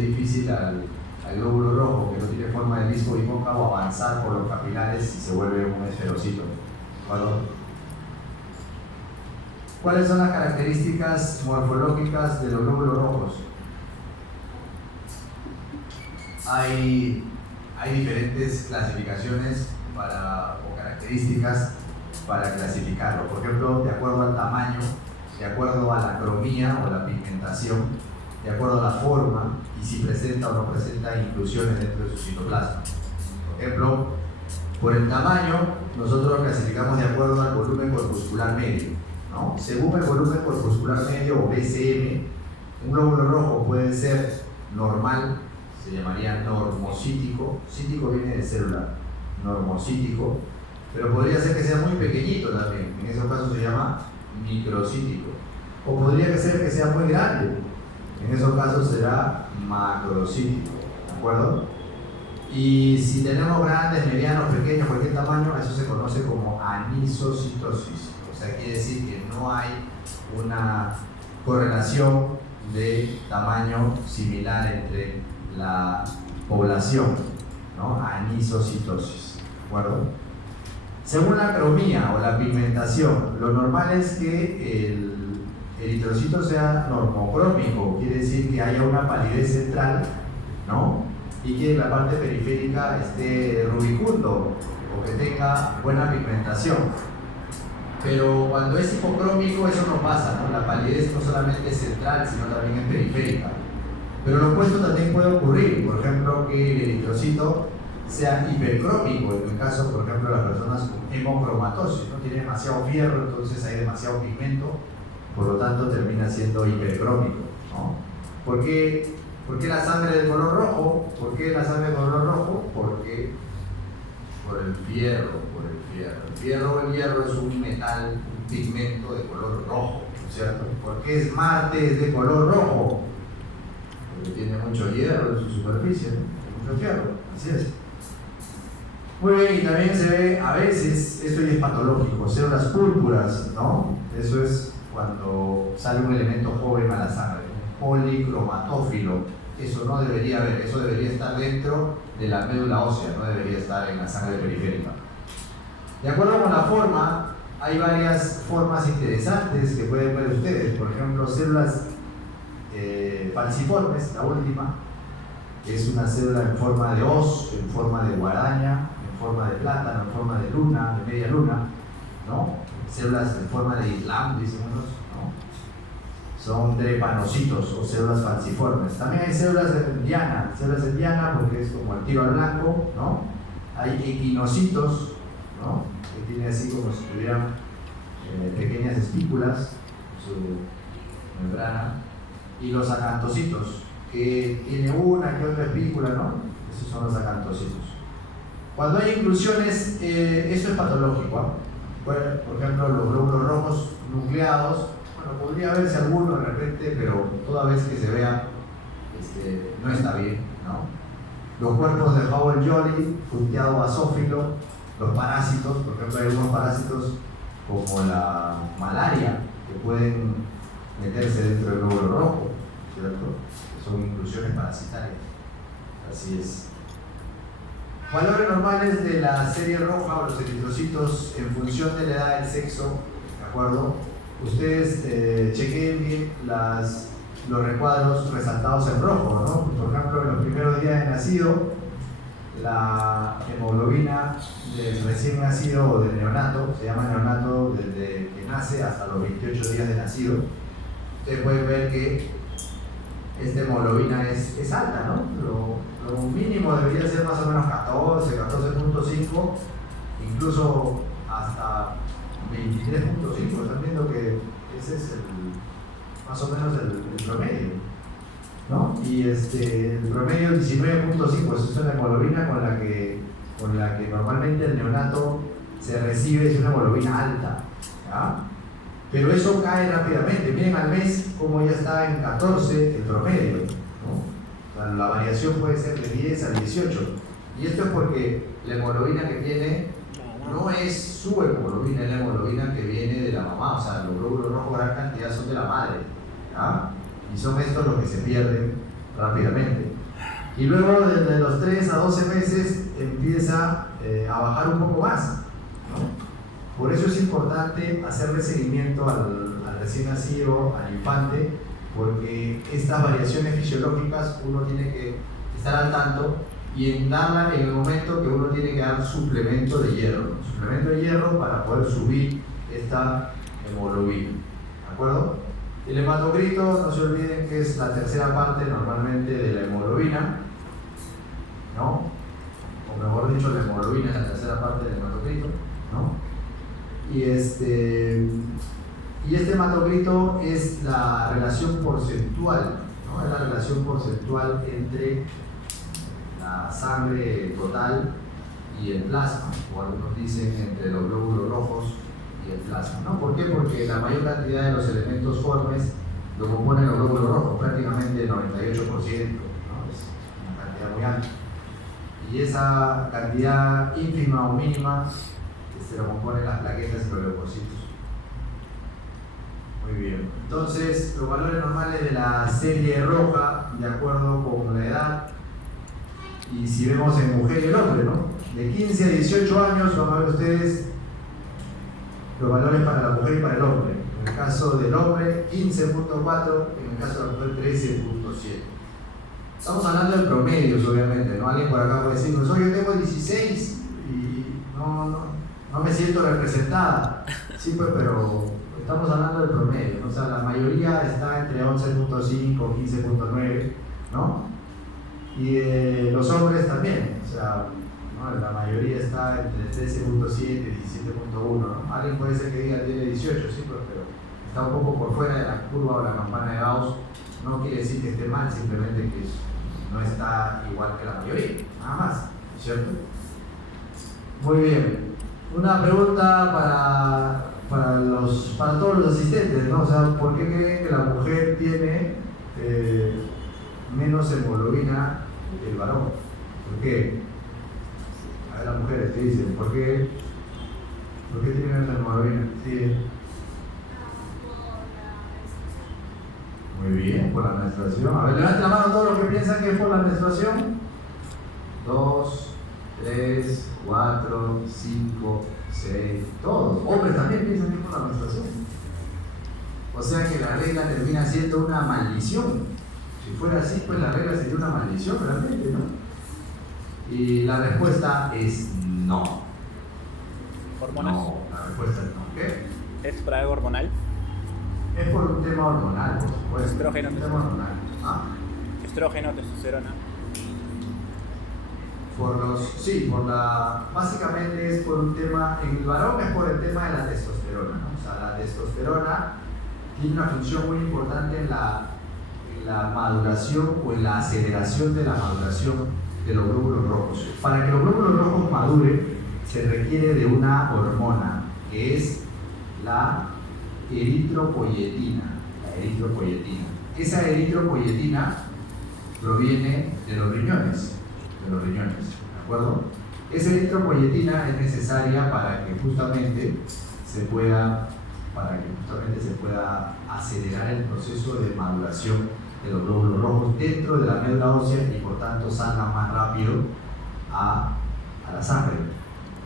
difícil al glóbulo rojo que no tiene forma de disco y cóncavo avanzar por los capilares y se vuelve un esferocito. ¿Vale? ¿Cuáles son las características morfológicas de los glóbulos rojos? Hay diferentes clasificaciones o características para clasificarlo. Por ejemplo, de acuerdo al tamaño, de acuerdo a la cromía o la pigmentación, de acuerdo a la forma y si presenta o no presenta inclusiones dentro de su citoplasma. Por ejemplo, por el tamaño, nosotros lo clasificamos de acuerdo al volumen corpuscular medio, ¿no? Según el volumen corpuscular medio o BCM, un glóbulo rojo puede ser normal, se llamaría normocítico, cítico viene de célula, normocítico, pero podría ser que sea muy pequeñito también, en ese caso se llama microcítico, o podría ser que sea muy grande, en esos casos será macrocítico, ¿de acuerdo? Y si tenemos grandes, medianos, pequeños, cualquier tamaño, eso se conoce como anisocitosis. O sea, quiere decir que no hay una correlación de tamaño similar entre la población, ¿no? Anisocitosis, ¿de acuerdo? Según la cromía o la pigmentación, lo normal es que el eritrocito sea normocrómico, quiere decir que haya una palidez central, ¿no? Y que la parte periférica esté rubicundo o que tenga buena pigmentación. Pero cuando es hipocrómico eso no pasa, ¿no? La palidez no solamente es central, sino también es periférica. Pero lo opuesto también puede ocurrir, por ejemplo, que el eritrocito sea hipercrómico, en el caso, por ejemplo, de las personas con hemocromatosis, ¿no? Tiene demasiado fierro, entonces hay demasiado pigmento, por lo tanto termina siendo hipercrómico, ¿no? ¿Por qué la sangre de color rojo? ¿Por qué la sangre de color rojo? Porque por el fierro. El hierro es un metal, un pigmento de color rojo, ¿no es cierto? ¿Por qué es Marte es de color rojo? Porque tiene mucho hierro en su superficie, ¿no? Mucho fierro, así es. Muy bien, y también se ve a veces, esto ya es patológico, células púrpuras, ¿no? Eso es cuando sale un elemento joven a la sangre, un policromatófilo. Eso no debería haber, eso debería estar dentro de la médula ósea, no debería estar en la sangre periférica. De acuerdo con la forma, hay varias formas interesantes que pueden ver ustedes. Por ejemplo, células falciformes, la última, que es una célula en forma de hoz, en forma de guadaña, en forma de plátano, en forma de luna, de media luna, ¿no? Células en forma de islam, dicen unos, ¿no? Son drepanocitos o células falciformes. También hay células en diana porque es como el tiro al blanco, ¿no? Hay equinocitos, ¿no? Que tiene así como si tuvieran pequeñas espículas en su membrana. Y los acantocitos, que tiene una que otra espícula, ¿no? Esos son los acantocitos. Cuando hay inclusiones, eso es patológico, ¿eh? Por ejemplo, los glóbulos rojos nucleados, bueno, podría verse alguno de repente, pero toda vez que se vea, no está bien, ¿no? Los cuerpos de Howell-Jolly, punteado basófilo, los parásitos, por ejemplo, hay algunos parásitos como la malaria que pueden meterse dentro del glóbulo rojo, ¿cierto? Que son inclusiones parasitarias. Así es. Valores normales de la serie roja o los eritrocitos en función de la edad del sexo, ¿de acuerdo? Ustedes chequen bien los recuadros resaltados en rojo, ¿no? Por ejemplo, en los primeros días de nacido, la hemoglobina del recién nacido o del neonato, se llama neonato desde que nace hasta los 28 días de nacido. Ustedes pueden ver que esta hemoglobina es alta, ¿no? Lo mínimo debería ser más o menos 14, 14.5, incluso hasta 23.5. Están viendo que ese es más o menos el promedio, ¿no? Y el promedio 19.5, eso es una hemoglobina con la que normalmente el neonato se recibe, es una hemoglobina alta, ¿ya? Pero eso cae rápidamente. Miren al mes como ya está en 14 el promedio, ¿no? O sea, la variación puede ser de 10 a 18. Y esto es porque la hemoglobina que tiene no es su hemoglobina, es la hemoglobina que viene de la mamá. O sea, los glóbulos rojos gran cantidad son de la madre, ¿ya? Y son estos los que se pierden rápidamente. Y luego desde los 3 a 12 meses empieza a bajar un poco más, ¿no? Por eso es importante hacerle seguimiento al recién nacido, al infante, porque estas variaciones fisiológicas uno tiene que estar al tanto y en darla en el momento que uno tiene que dar suplemento de hierro para poder subir esta hemoglobina, ¿de acuerdo? El hematocrito, no se olviden que es la tercera parte normalmente de la hemoglobina, ¿no? O mejor dicho, la hemoglobina es la tercera parte del hematocrito, ¿no? Y este hematocrito es la relación porcentual, ¿no? Es la relación porcentual entre la sangre total y el plasma, o algunos dicen entre los glóbulos rojos y el plasma, ¿no? ¿Por qué? Porque la mayor cantidad de los elementos formes lo componen los glóbulos rojos, prácticamente el 98%, ¿no? Es una cantidad muy alta. Y esa cantidad ínfima o mínima se lo componen las plaquetas y los leucocitos. Muy bien. Entonces, los valores normales de la serie roja, de acuerdo con la edad, y si vemos en mujer y el hombre, ¿no? De 15 a 18 años van a ver ustedes los valores para la mujer y para el hombre. En el caso del hombre, 15.4, en el caso de la mujer, 13.7. Estamos hablando de promedios, obviamente, ¿no? Alguien por acá puede decir, pues, yo tengo 16 y no me siento representada. Sí, pues, pero estamos hablando del promedio, ¿no? O sea, la mayoría está entre 11.5, 15.9, ¿no? Y los hombres también, o sea, ¿no? La mayoría está entre 13.7 y 17.1, ¿no? Alguien puede ser que diga tiene 18, sí, pues, pero está un poco por fuera de la curva o la campana de Gauss. No quiere decir que esté mal, simplemente que no está igual que la mayoría, nada más, ¿cierto? Muy bien. Una pregunta para todos los asistentes, ¿no? O sea, ¿por qué creen que la mujer tiene menos hemoglobina que el varón? ¿Por qué? A ver, las mujeres, ¿qué dicen? ¿Por qué tiene menos hemoglobina? Sí. Muy bien, por la menstruación. A ver, levanten la mano todos los que piensan que es por la menstruación. 2, 3, 4, 5, 6, todos. Hombres también piensan que es por la menstruación. O sea que la regla termina siendo una maldición. Si fuera así, pues la regla sería una maldición realmente, ¿no? Y la respuesta es no. ¿Hormonas? No, la respuesta es no. ¿Qué? ¿Es por algo hormonal? Es por un tema hormonal, por supuesto. Estrógeno, un tema hormonal. ¿Ah? Estrógeno, testosterona. básicamente es por un tema, en el varón es por el tema de la testosterona, ¿no? O sea, la testosterona tiene una función muy importante en la maduración o en la aceleración de la maduración de los glóbulos rojos. Para que los glóbulos rojos maduren, se requiere de una hormona que es la eritropoyetina. Esa eritropoyetina proviene de los riñones, ¿de acuerdo? Esa eritropoyetina es necesaria para que justamente se pueda acelerar el proceso de maduración de los glóbulos rojos dentro de la médula ósea y por tanto salga más rápido a la sangre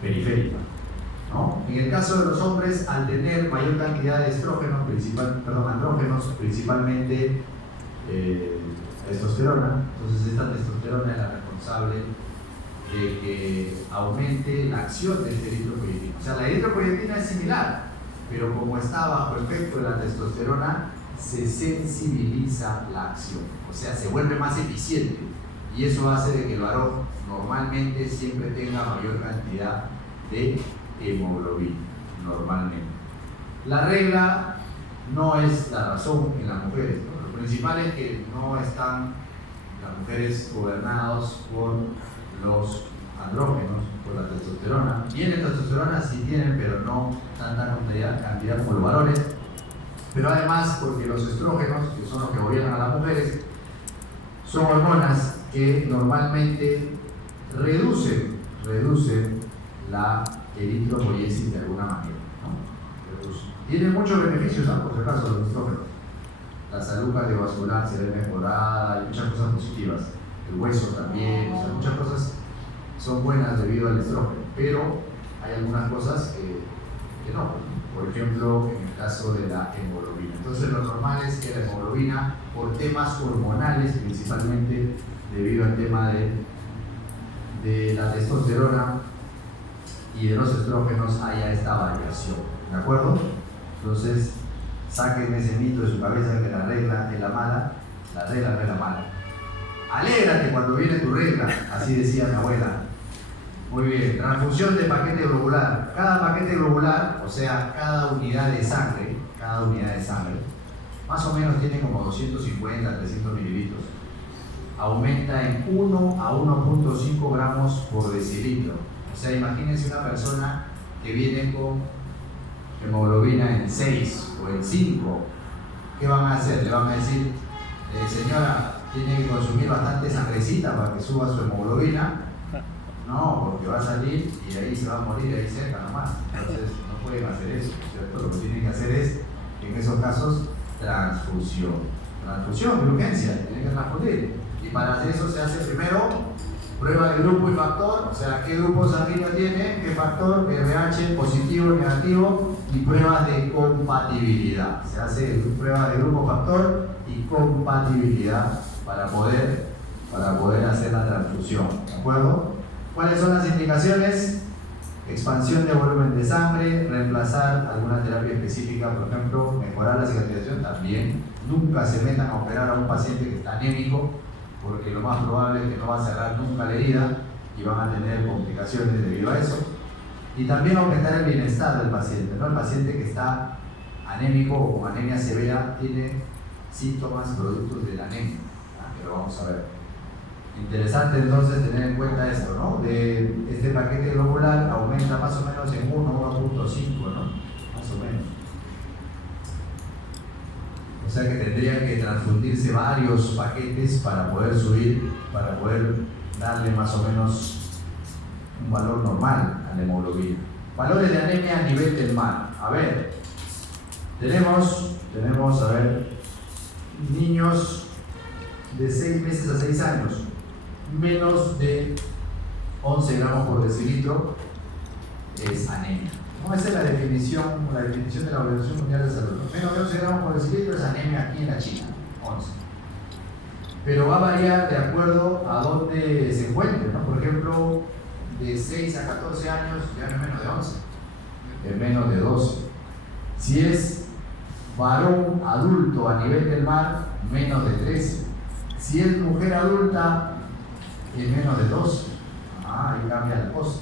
periférica, ¿no? En el caso de los hombres, al tener mayor cantidad de andrógenos, principalmente testosterona, entonces esta testosterona es la responsable de que aumente la acción de esta eritropoyetina. O sea, la eritropoyetina es similar, pero como está bajo efecto de la testosterona, se sensibiliza la acción, o sea, se vuelve más eficiente, y eso hace de que el varón normalmente siempre tenga mayor cantidad de hemoglobina, normalmente. La regla no es la razón en las mujeres, ¿no? Lo principal es que no están las mujeres gobernadas por los andrógenos, por la testosterona. Bien, la testosterona sí tienen, pero no tanta cantidad como los varones. Pero además porque los estrógenos, que son los que gobiernan a las mujeres, son hormonas que normalmente reducen la eritropoyesis de alguna manera, ¿no? Tienen muchos beneficios, ¿no? Por si acaso, los estrógenos. La salud cardiovascular se ve mejorada, hay muchas cosas positivas. El hueso también, o sea, muchas cosas son buenas debido al estrógeno, pero hay algunas cosas que no. Por ejemplo, en el caso de la hemoglobina. Entonces, lo normal es que la hemoglobina, por temas hormonales, principalmente debido al tema de la testosterona y de los estrógenos, haya esta variación. ¿De acuerdo? Entonces, saquen ese mito de su cabeza que la regla es la mala. La regla no es la mala. Alégrate cuando viene tu regla, así decía mi abuela. Muy bien, transfusión de paquete globular. Cada paquete globular, o sea, cada unidad de sangre, más o menos tiene como 250, 300 mililitros. Aumenta en 1 a 1.5 gramos por decilitro. O sea, imagínense una persona que viene con hemoglobina en 6 o en 5. ¿Qué van a hacer? Le van a decir, señora, tiene que consumir bastante sangrecita para que suba su hemoglobina. No, porque va a salir y ahí se va a morir ahí cerca nomás. Entonces no pueden hacer eso, ¿cierto? Lo que tienen que hacer es, en esos casos, transfusión de urgencia, tienen que transfundir. Y para hacer eso se hace primero prueba de grupo y factor, o sea, qué grupo sanguíneo tiene, qué factor, RH, positivo, negativo, y pruebas de compatibilidad. Se hace prueba de grupo, factor y compatibilidad para poder hacer la transfusión, ¿de acuerdo? ¿Cuáles son las indicaciones? Expansión de volumen de sangre, reemplazar alguna terapia específica, por ejemplo, mejorar la cicatrización también. Nunca se metan a operar a un paciente que está anémico, porque lo más probable es que no va a cerrar nunca la herida y van a tener complicaciones debido a eso. Y también aumentar el bienestar del paciente, ¿no? El paciente que está anémico o con anemia severa tiene síntomas productos de la anemia, que lo vamos a ver. Interesante entonces tener en cuenta esto, ¿no? De este paquete globular aumenta más o menos en 1, 1.5, ¿no? Más o menos. O sea que tendrían que transfundirse varios paquetes para poder subir, para poder darle más o menos un valor normal a la hemoglobina. Valores de anemia a nivel del mar. A ver, tenemos a ver, niños de 6 meses a 6 años. Menos de 11 gramos por decilitro es anemia. ¿No? Esa es la definición de la Organización Mundial de Salud. Menos de 11 gramos por decilitro es anemia aquí en la China, 11. Pero va a variar de acuerdo a dónde se encuentre, ¿no? Por ejemplo, de 6 a 14 años ya no es menos de 11, es menos de 12. Si es varón adulto a nivel del mar, menos de 13. Si es mujer adulta, es menos de 12. Ahí cambia la cosa.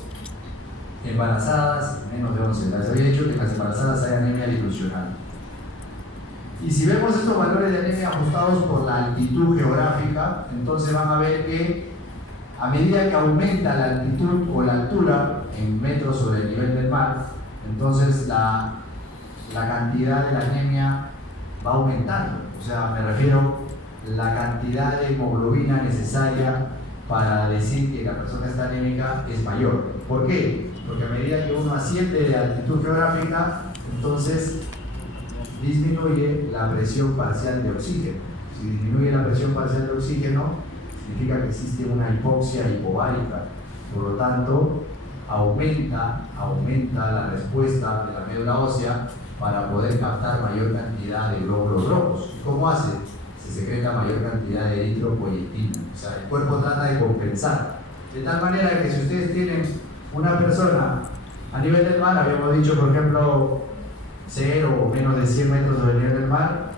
Embarazadas, menos de 11. Les había dicho que en las embarazadas hay anemia dilucional. Y si vemos estos valores de anemia ajustados por la altitud geográfica, entonces van a ver que a medida que aumenta la altitud o la altura en metros sobre el nivel del mar, entonces la cantidad de la anemia va aumentando. O sea, me refiero a la cantidad de hemoglobina necesaria para decir que la persona está anémica es mayor. ¿Por qué? Porque a medida que uno asciende de altitud geográfica, entonces disminuye la presión parcial de oxígeno. Si disminuye la presión parcial de oxígeno, significa que existe una hipoxia hipovárica. Por lo tanto, aumenta la respuesta de la médula ósea para poder captar mayor cantidad de glóbulos rojos. ¿Cómo hace? Se secreta mayor cantidad de eritropoyetina. O sea, el cuerpo trata de compensar. De tal manera que si ustedes tienen una persona a nivel del mar, habíamos dicho, por ejemplo, 0 o menos de 100 metros sobre el nivel del mar,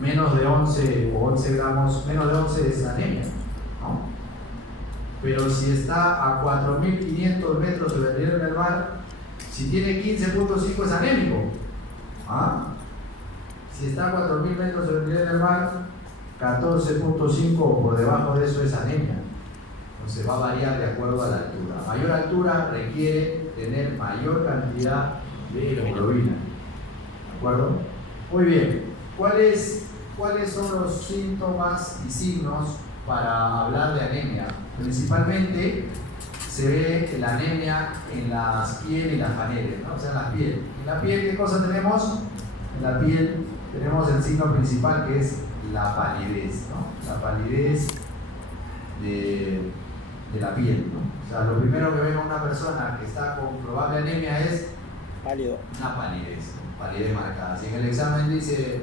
menos de 11 o 11 gramos, menos de 11 es anemia, ¿no? Pero si está a 4.500 metros sobre el nivel del mar, si tiene 15.5 es anémico. ¿Ah? Si está a 4.000 metros sobre el nivel del mar, 14.5 o por debajo de eso es anemia. Entonces va a variar de acuerdo a la altura. Mayor altura requiere tener mayor cantidad de hemoglobina. ¿De acuerdo? Muy bien. ¿Cuáles son los síntomas y signos para hablar de anemia? Principalmente se ve la anemia en las piel y las paredes, ¿no? O sea, en la piel. En la piel, ¿qué cosa tenemos? En la piel tenemos el signo principal que es la palidez, ¿no? La palidez de la piel, ¿no? O sea, lo primero que ve a una persona que está con probable anemia es Pálido. una palidez, ¿no? Palidez marcada. Si en el examen dice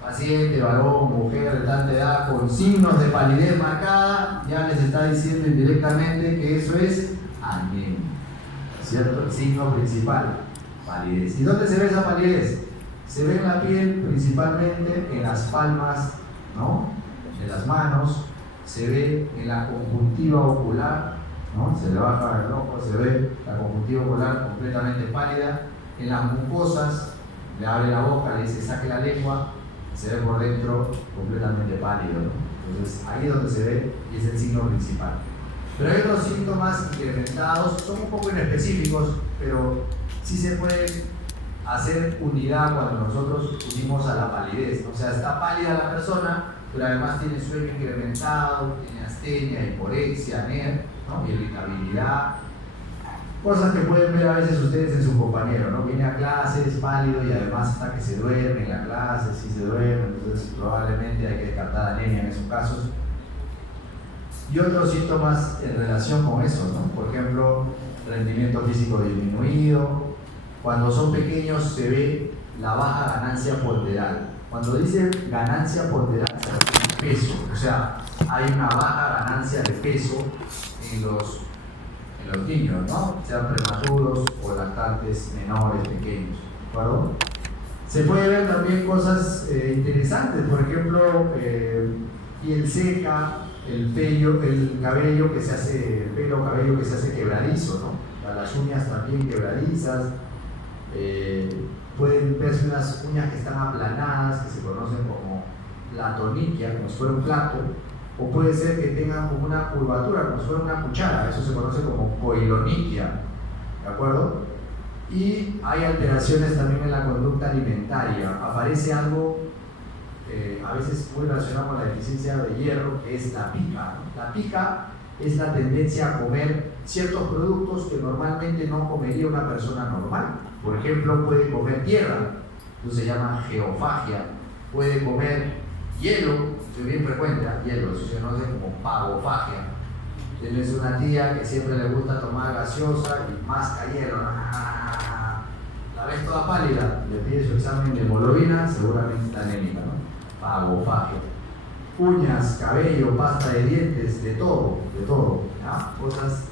paciente, varón, mujer de tanta edad con signos de palidez marcada, ya les está diciendo indirectamente que eso es anemia, ¿cierto? El signo principal, palidez. ¿Y dónde se ve esa palidez? Se ve en la piel, principalmente en las palmas, ¿no? De las manos, se ve en la conjuntiva ocular, ¿no? Se le baja el ojo, se ve la conjuntiva ocular completamente pálida, en las mucosas, le abre la boca, le dice saque la lengua, se ve por dentro completamente pálido, ¿no? Entonces ahí es donde se ve y es el signo principal. Pero hay otros síntomas incrementados, son un poco inespecíficos, pero sí se puede hacer unidad cuando nosotros unimos a la palidez, ¿no? O sea, está pálida la persona, pero además tiene sueño incrementado, tiene astenia, hiporexia, NER, ¿no? Irritabilidad, cosas que pueden ver a veces ustedes en su compañero, ¿no? Viene a clase, es pálido y además hasta que se duerme en la clase, sí se duerme, entonces probablemente hay que descartar anemia en esos casos. Y otros síntomas en relación con eso, ¿no? Por ejemplo, rendimiento físico disminuido. Cuando son pequeños se ve la baja ganancia ponderal. Cuando dice ganancia ponderal se refiere a peso, o sea, hay una baja ganancia de peso en los niños, ¿no? Sean prematuros o lactantes menores, pequeños, ¿de acuerdo? Se puede ver también cosas interesantes, por ejemplo, piel seca, el cabello que se hace, el pelo o cabello que se hace quebradizo, ¿no? Las uñas también quebradizas, pueden verse unas uñas que están aplanadas, que se conocen como platoniquia, como si fuera un plato, o puede ser que tengan como una curvatura, como si fuera una cuchara, eso se conoce como coiloniquia, ¿de acuerdo? Y hay alteraciones también en la conducta alimentaria, aparece algo a veces muy relacionado con la deficiencia de hierro, que es la pica, ¿no? La pica es la tendencia a comer ciertos productos que normalmente no comería una persona normal. Por ejemplo, puede comer tierra, eso se llama geofagia, puede comer hielo, eso es bien frecuente, hielo, eso se conoce como pagofagia. Tienes una tía que siempre le gusta tomar gaseosa y masca hielo, la ves toda pálida, le pide su examen de hemoglobina, seguramente está anémica, ¿no? Pagofagia. Uñas, cabello, pasta de dientes, de todo, ¿ya? Cosas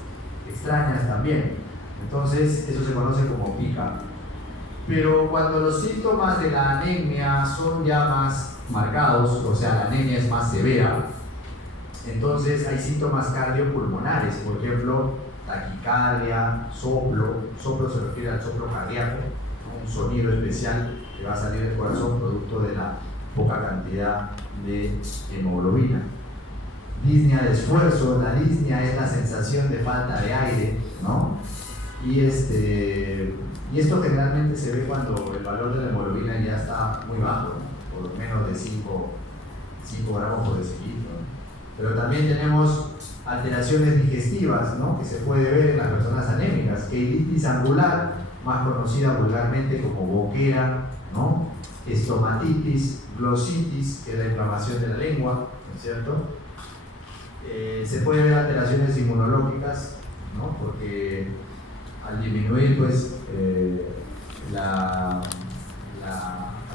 extrañas también. Entonces, eso se conoce como pica. Pero cuando los síntomas de la anemia son ya más marcados, o sea, la anemia es más severa, Entonces hay síntomas cardiopulmonares, por ejemplo, taquicardia, soplo se refiere al soplo cardíaco, ¿no? Un sonido especial que va a salir del corazón producto de la poca cantidad de hemoglobina. Disnea de esfuerzo, la disnea es la sensación de falta de aire, ¿no? Y esto generalmente se ve cuando el valor de la hemoglobina ya está muy bajo, ¿no? Por menos de 5 gramos por decilitro, ¿no? Pero también tenemos alteraciones digestivas, ¿no? Que se puede ver en las personas anémicas, queilitis angular, más conocida vulgarmente como boquera, ¿no? Estomatitis, glositis, que es la inflamación de la lengua, ¿no es cierto? Se puede ver alteraciones inmunológicas, ¿no? Porque al disminuir pues, la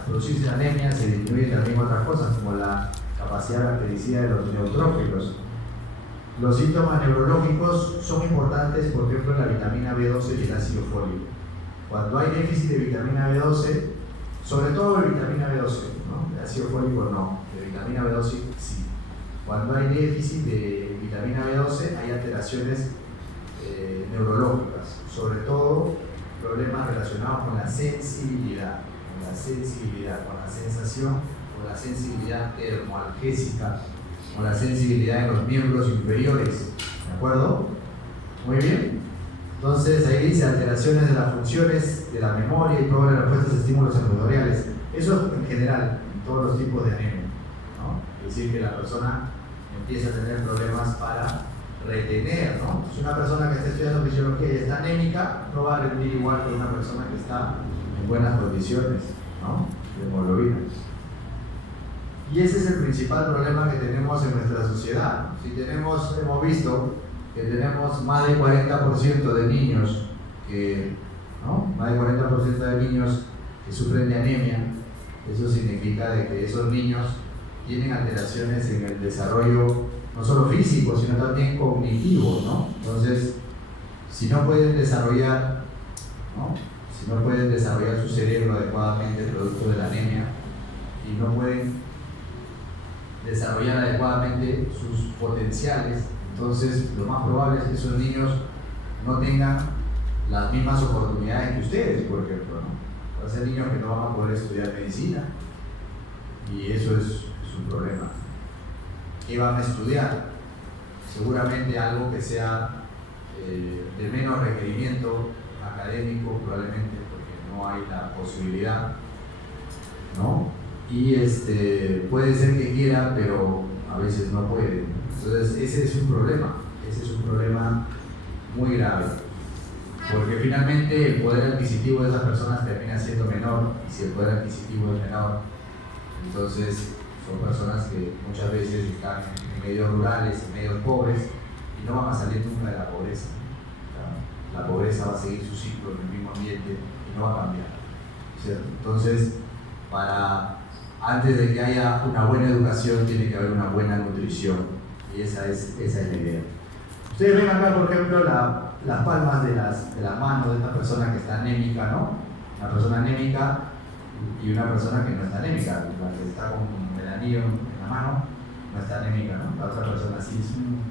producirse de anemia se disminuyen también otras cosas como la capacidad bactericida de los neutrófilos. Los síntomas neurológicos son importantes, por ejemplo, la vitamina B12 y el ácido fólico. Cuando hay déficit de vitamina B12, sobre todo de vitamina B12, ¿no? De ácido fólico no, de vitamina B12 sí. Cuando hay déficit de vitamina B12 hay alteraciones neurológicas, sobre todo problemas relacionados con la sensibilidad, con la sensación, con la sensibilidad termoalgésica, con la sensibilidad en los miembros inferiores, ¿de acuerdo? Muy bien. Entonces ahí dice alteraciones de las funciones de la memoria y todas las respuestas a estímulos sensoriales. Eso en general, en todos los tipos de anemia, ¿no? Es decir, que la persona empieza a tener problemas para retener, ¿no? Si una persona que está estudiando fisiología y está anémica, no va a rendir igual que una persona que está en buenas condiciones, ¿no? De hemoglobina. Y ese es el principal problema que tenemos en nuestra sociedad. Si hemos visto que tenemos más del 40% de niños ¿no? Más del 40% de niños que sufren de anemia, eso significa de que esos niños tienen alteraciones en el desarrollo no solo físico, sino también cognitivo, ¿no? Entonces, si no pueden desarrollar, ¿no? Si no pueden desarrollar su cerebro adecuadamente producto de la anemia y no pueden desarrollar adecuadamente sus potenciales, entonces lo más probable es que esos niños no tengan las mismas oportunidades que ustedes, por ejemplo, ¿no? Va a ser niños que no van a poder estudiar medicina y eso es un problema. ¿Qué van a estudiar? Seguramente algo que sea de menos requerimiento académico, probablemente porque no hay la posibilidad, ¿no? Y puede ser que quiera, pero a veces no puede. Entonces ese es un problema muy grave, porque finalmente el poder adquisitivo de esas personas termina siendo menor, y si el poder adquisitivo es menor, entonces son personas que muchas veces están en medios rurales, en medios pobres, y no van a salir nunca de la pobreza. La pobreza va a seguir su ciclo en el mismo ambiente y no va a cambiar, ¿cierto? Entonces, antes de que haya una buena educación, tiene que haber una buena nutrición, y esa es la idea. Ustedes ven acá, por ejemplo, las palmas de las manos de esta persona que está anémica, ¿no? Una persona anémica y una persona que no está anémica, la que está con el anillo en la mano no está anémica, ¿no? La otra persona sí es un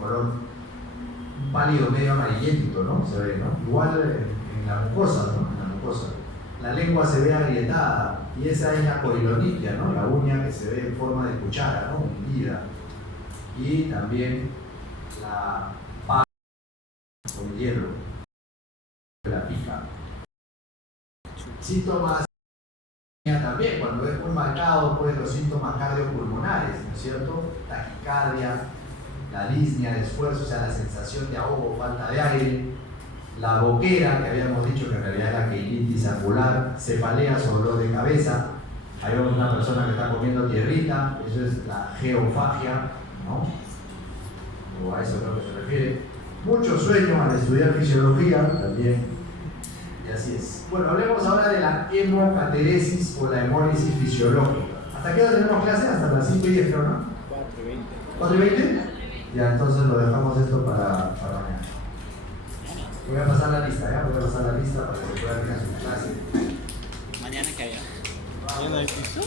color pálido, medio amarillento, ¿no? Se ve, ¿no? Igual en la mucosa, ¿no? En la mucosa. La lengua se ve agrietada y esa es la corilonitia, ¿no? La uña que se ve en forma de cuchara, ¿no? Hundida. Y también la pata con hielo, la pica. Síntomas también, cuando es muy marcado, pues los síntomas cardiopulmonares, ¿no es cierto? Taquicardia, la disnea de esfuerzo, o sea, la sensación de ahogo, falta de aire, la boquera, que habíamos dicho que en realidad es la queilitis angular, cefaleas o dolor de cabeza. Ahí vemos una persona que está comiendo tierrita, eso es la geofagia, ¿no? O a eso creo que se refiere. Mucho sueño al estudiar fisiología también, y así es. Bueno, hablemos ahora de la hemocateresis o la hemólisis fisiológica. ¿Hasta qué hora tenemos clase? Hasta las 5:10, creo, ¿no? 4:20. ¿4:20? Ya, entonces lo dejamos esto para mañana. Voy a pasar la lista, ¿ya? Voy a pasar la lista para que se pueda tener su clase. Mañana que haya. ¿Mañana hay piso?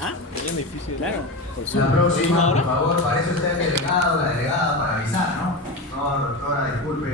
¿Ah? Es difícil. Claro. Por La Zoom. próxima, ¿Ahora? por favor, para eso está el delegado, la delegada, para avisar, ¿no? No, doctora, disculpe.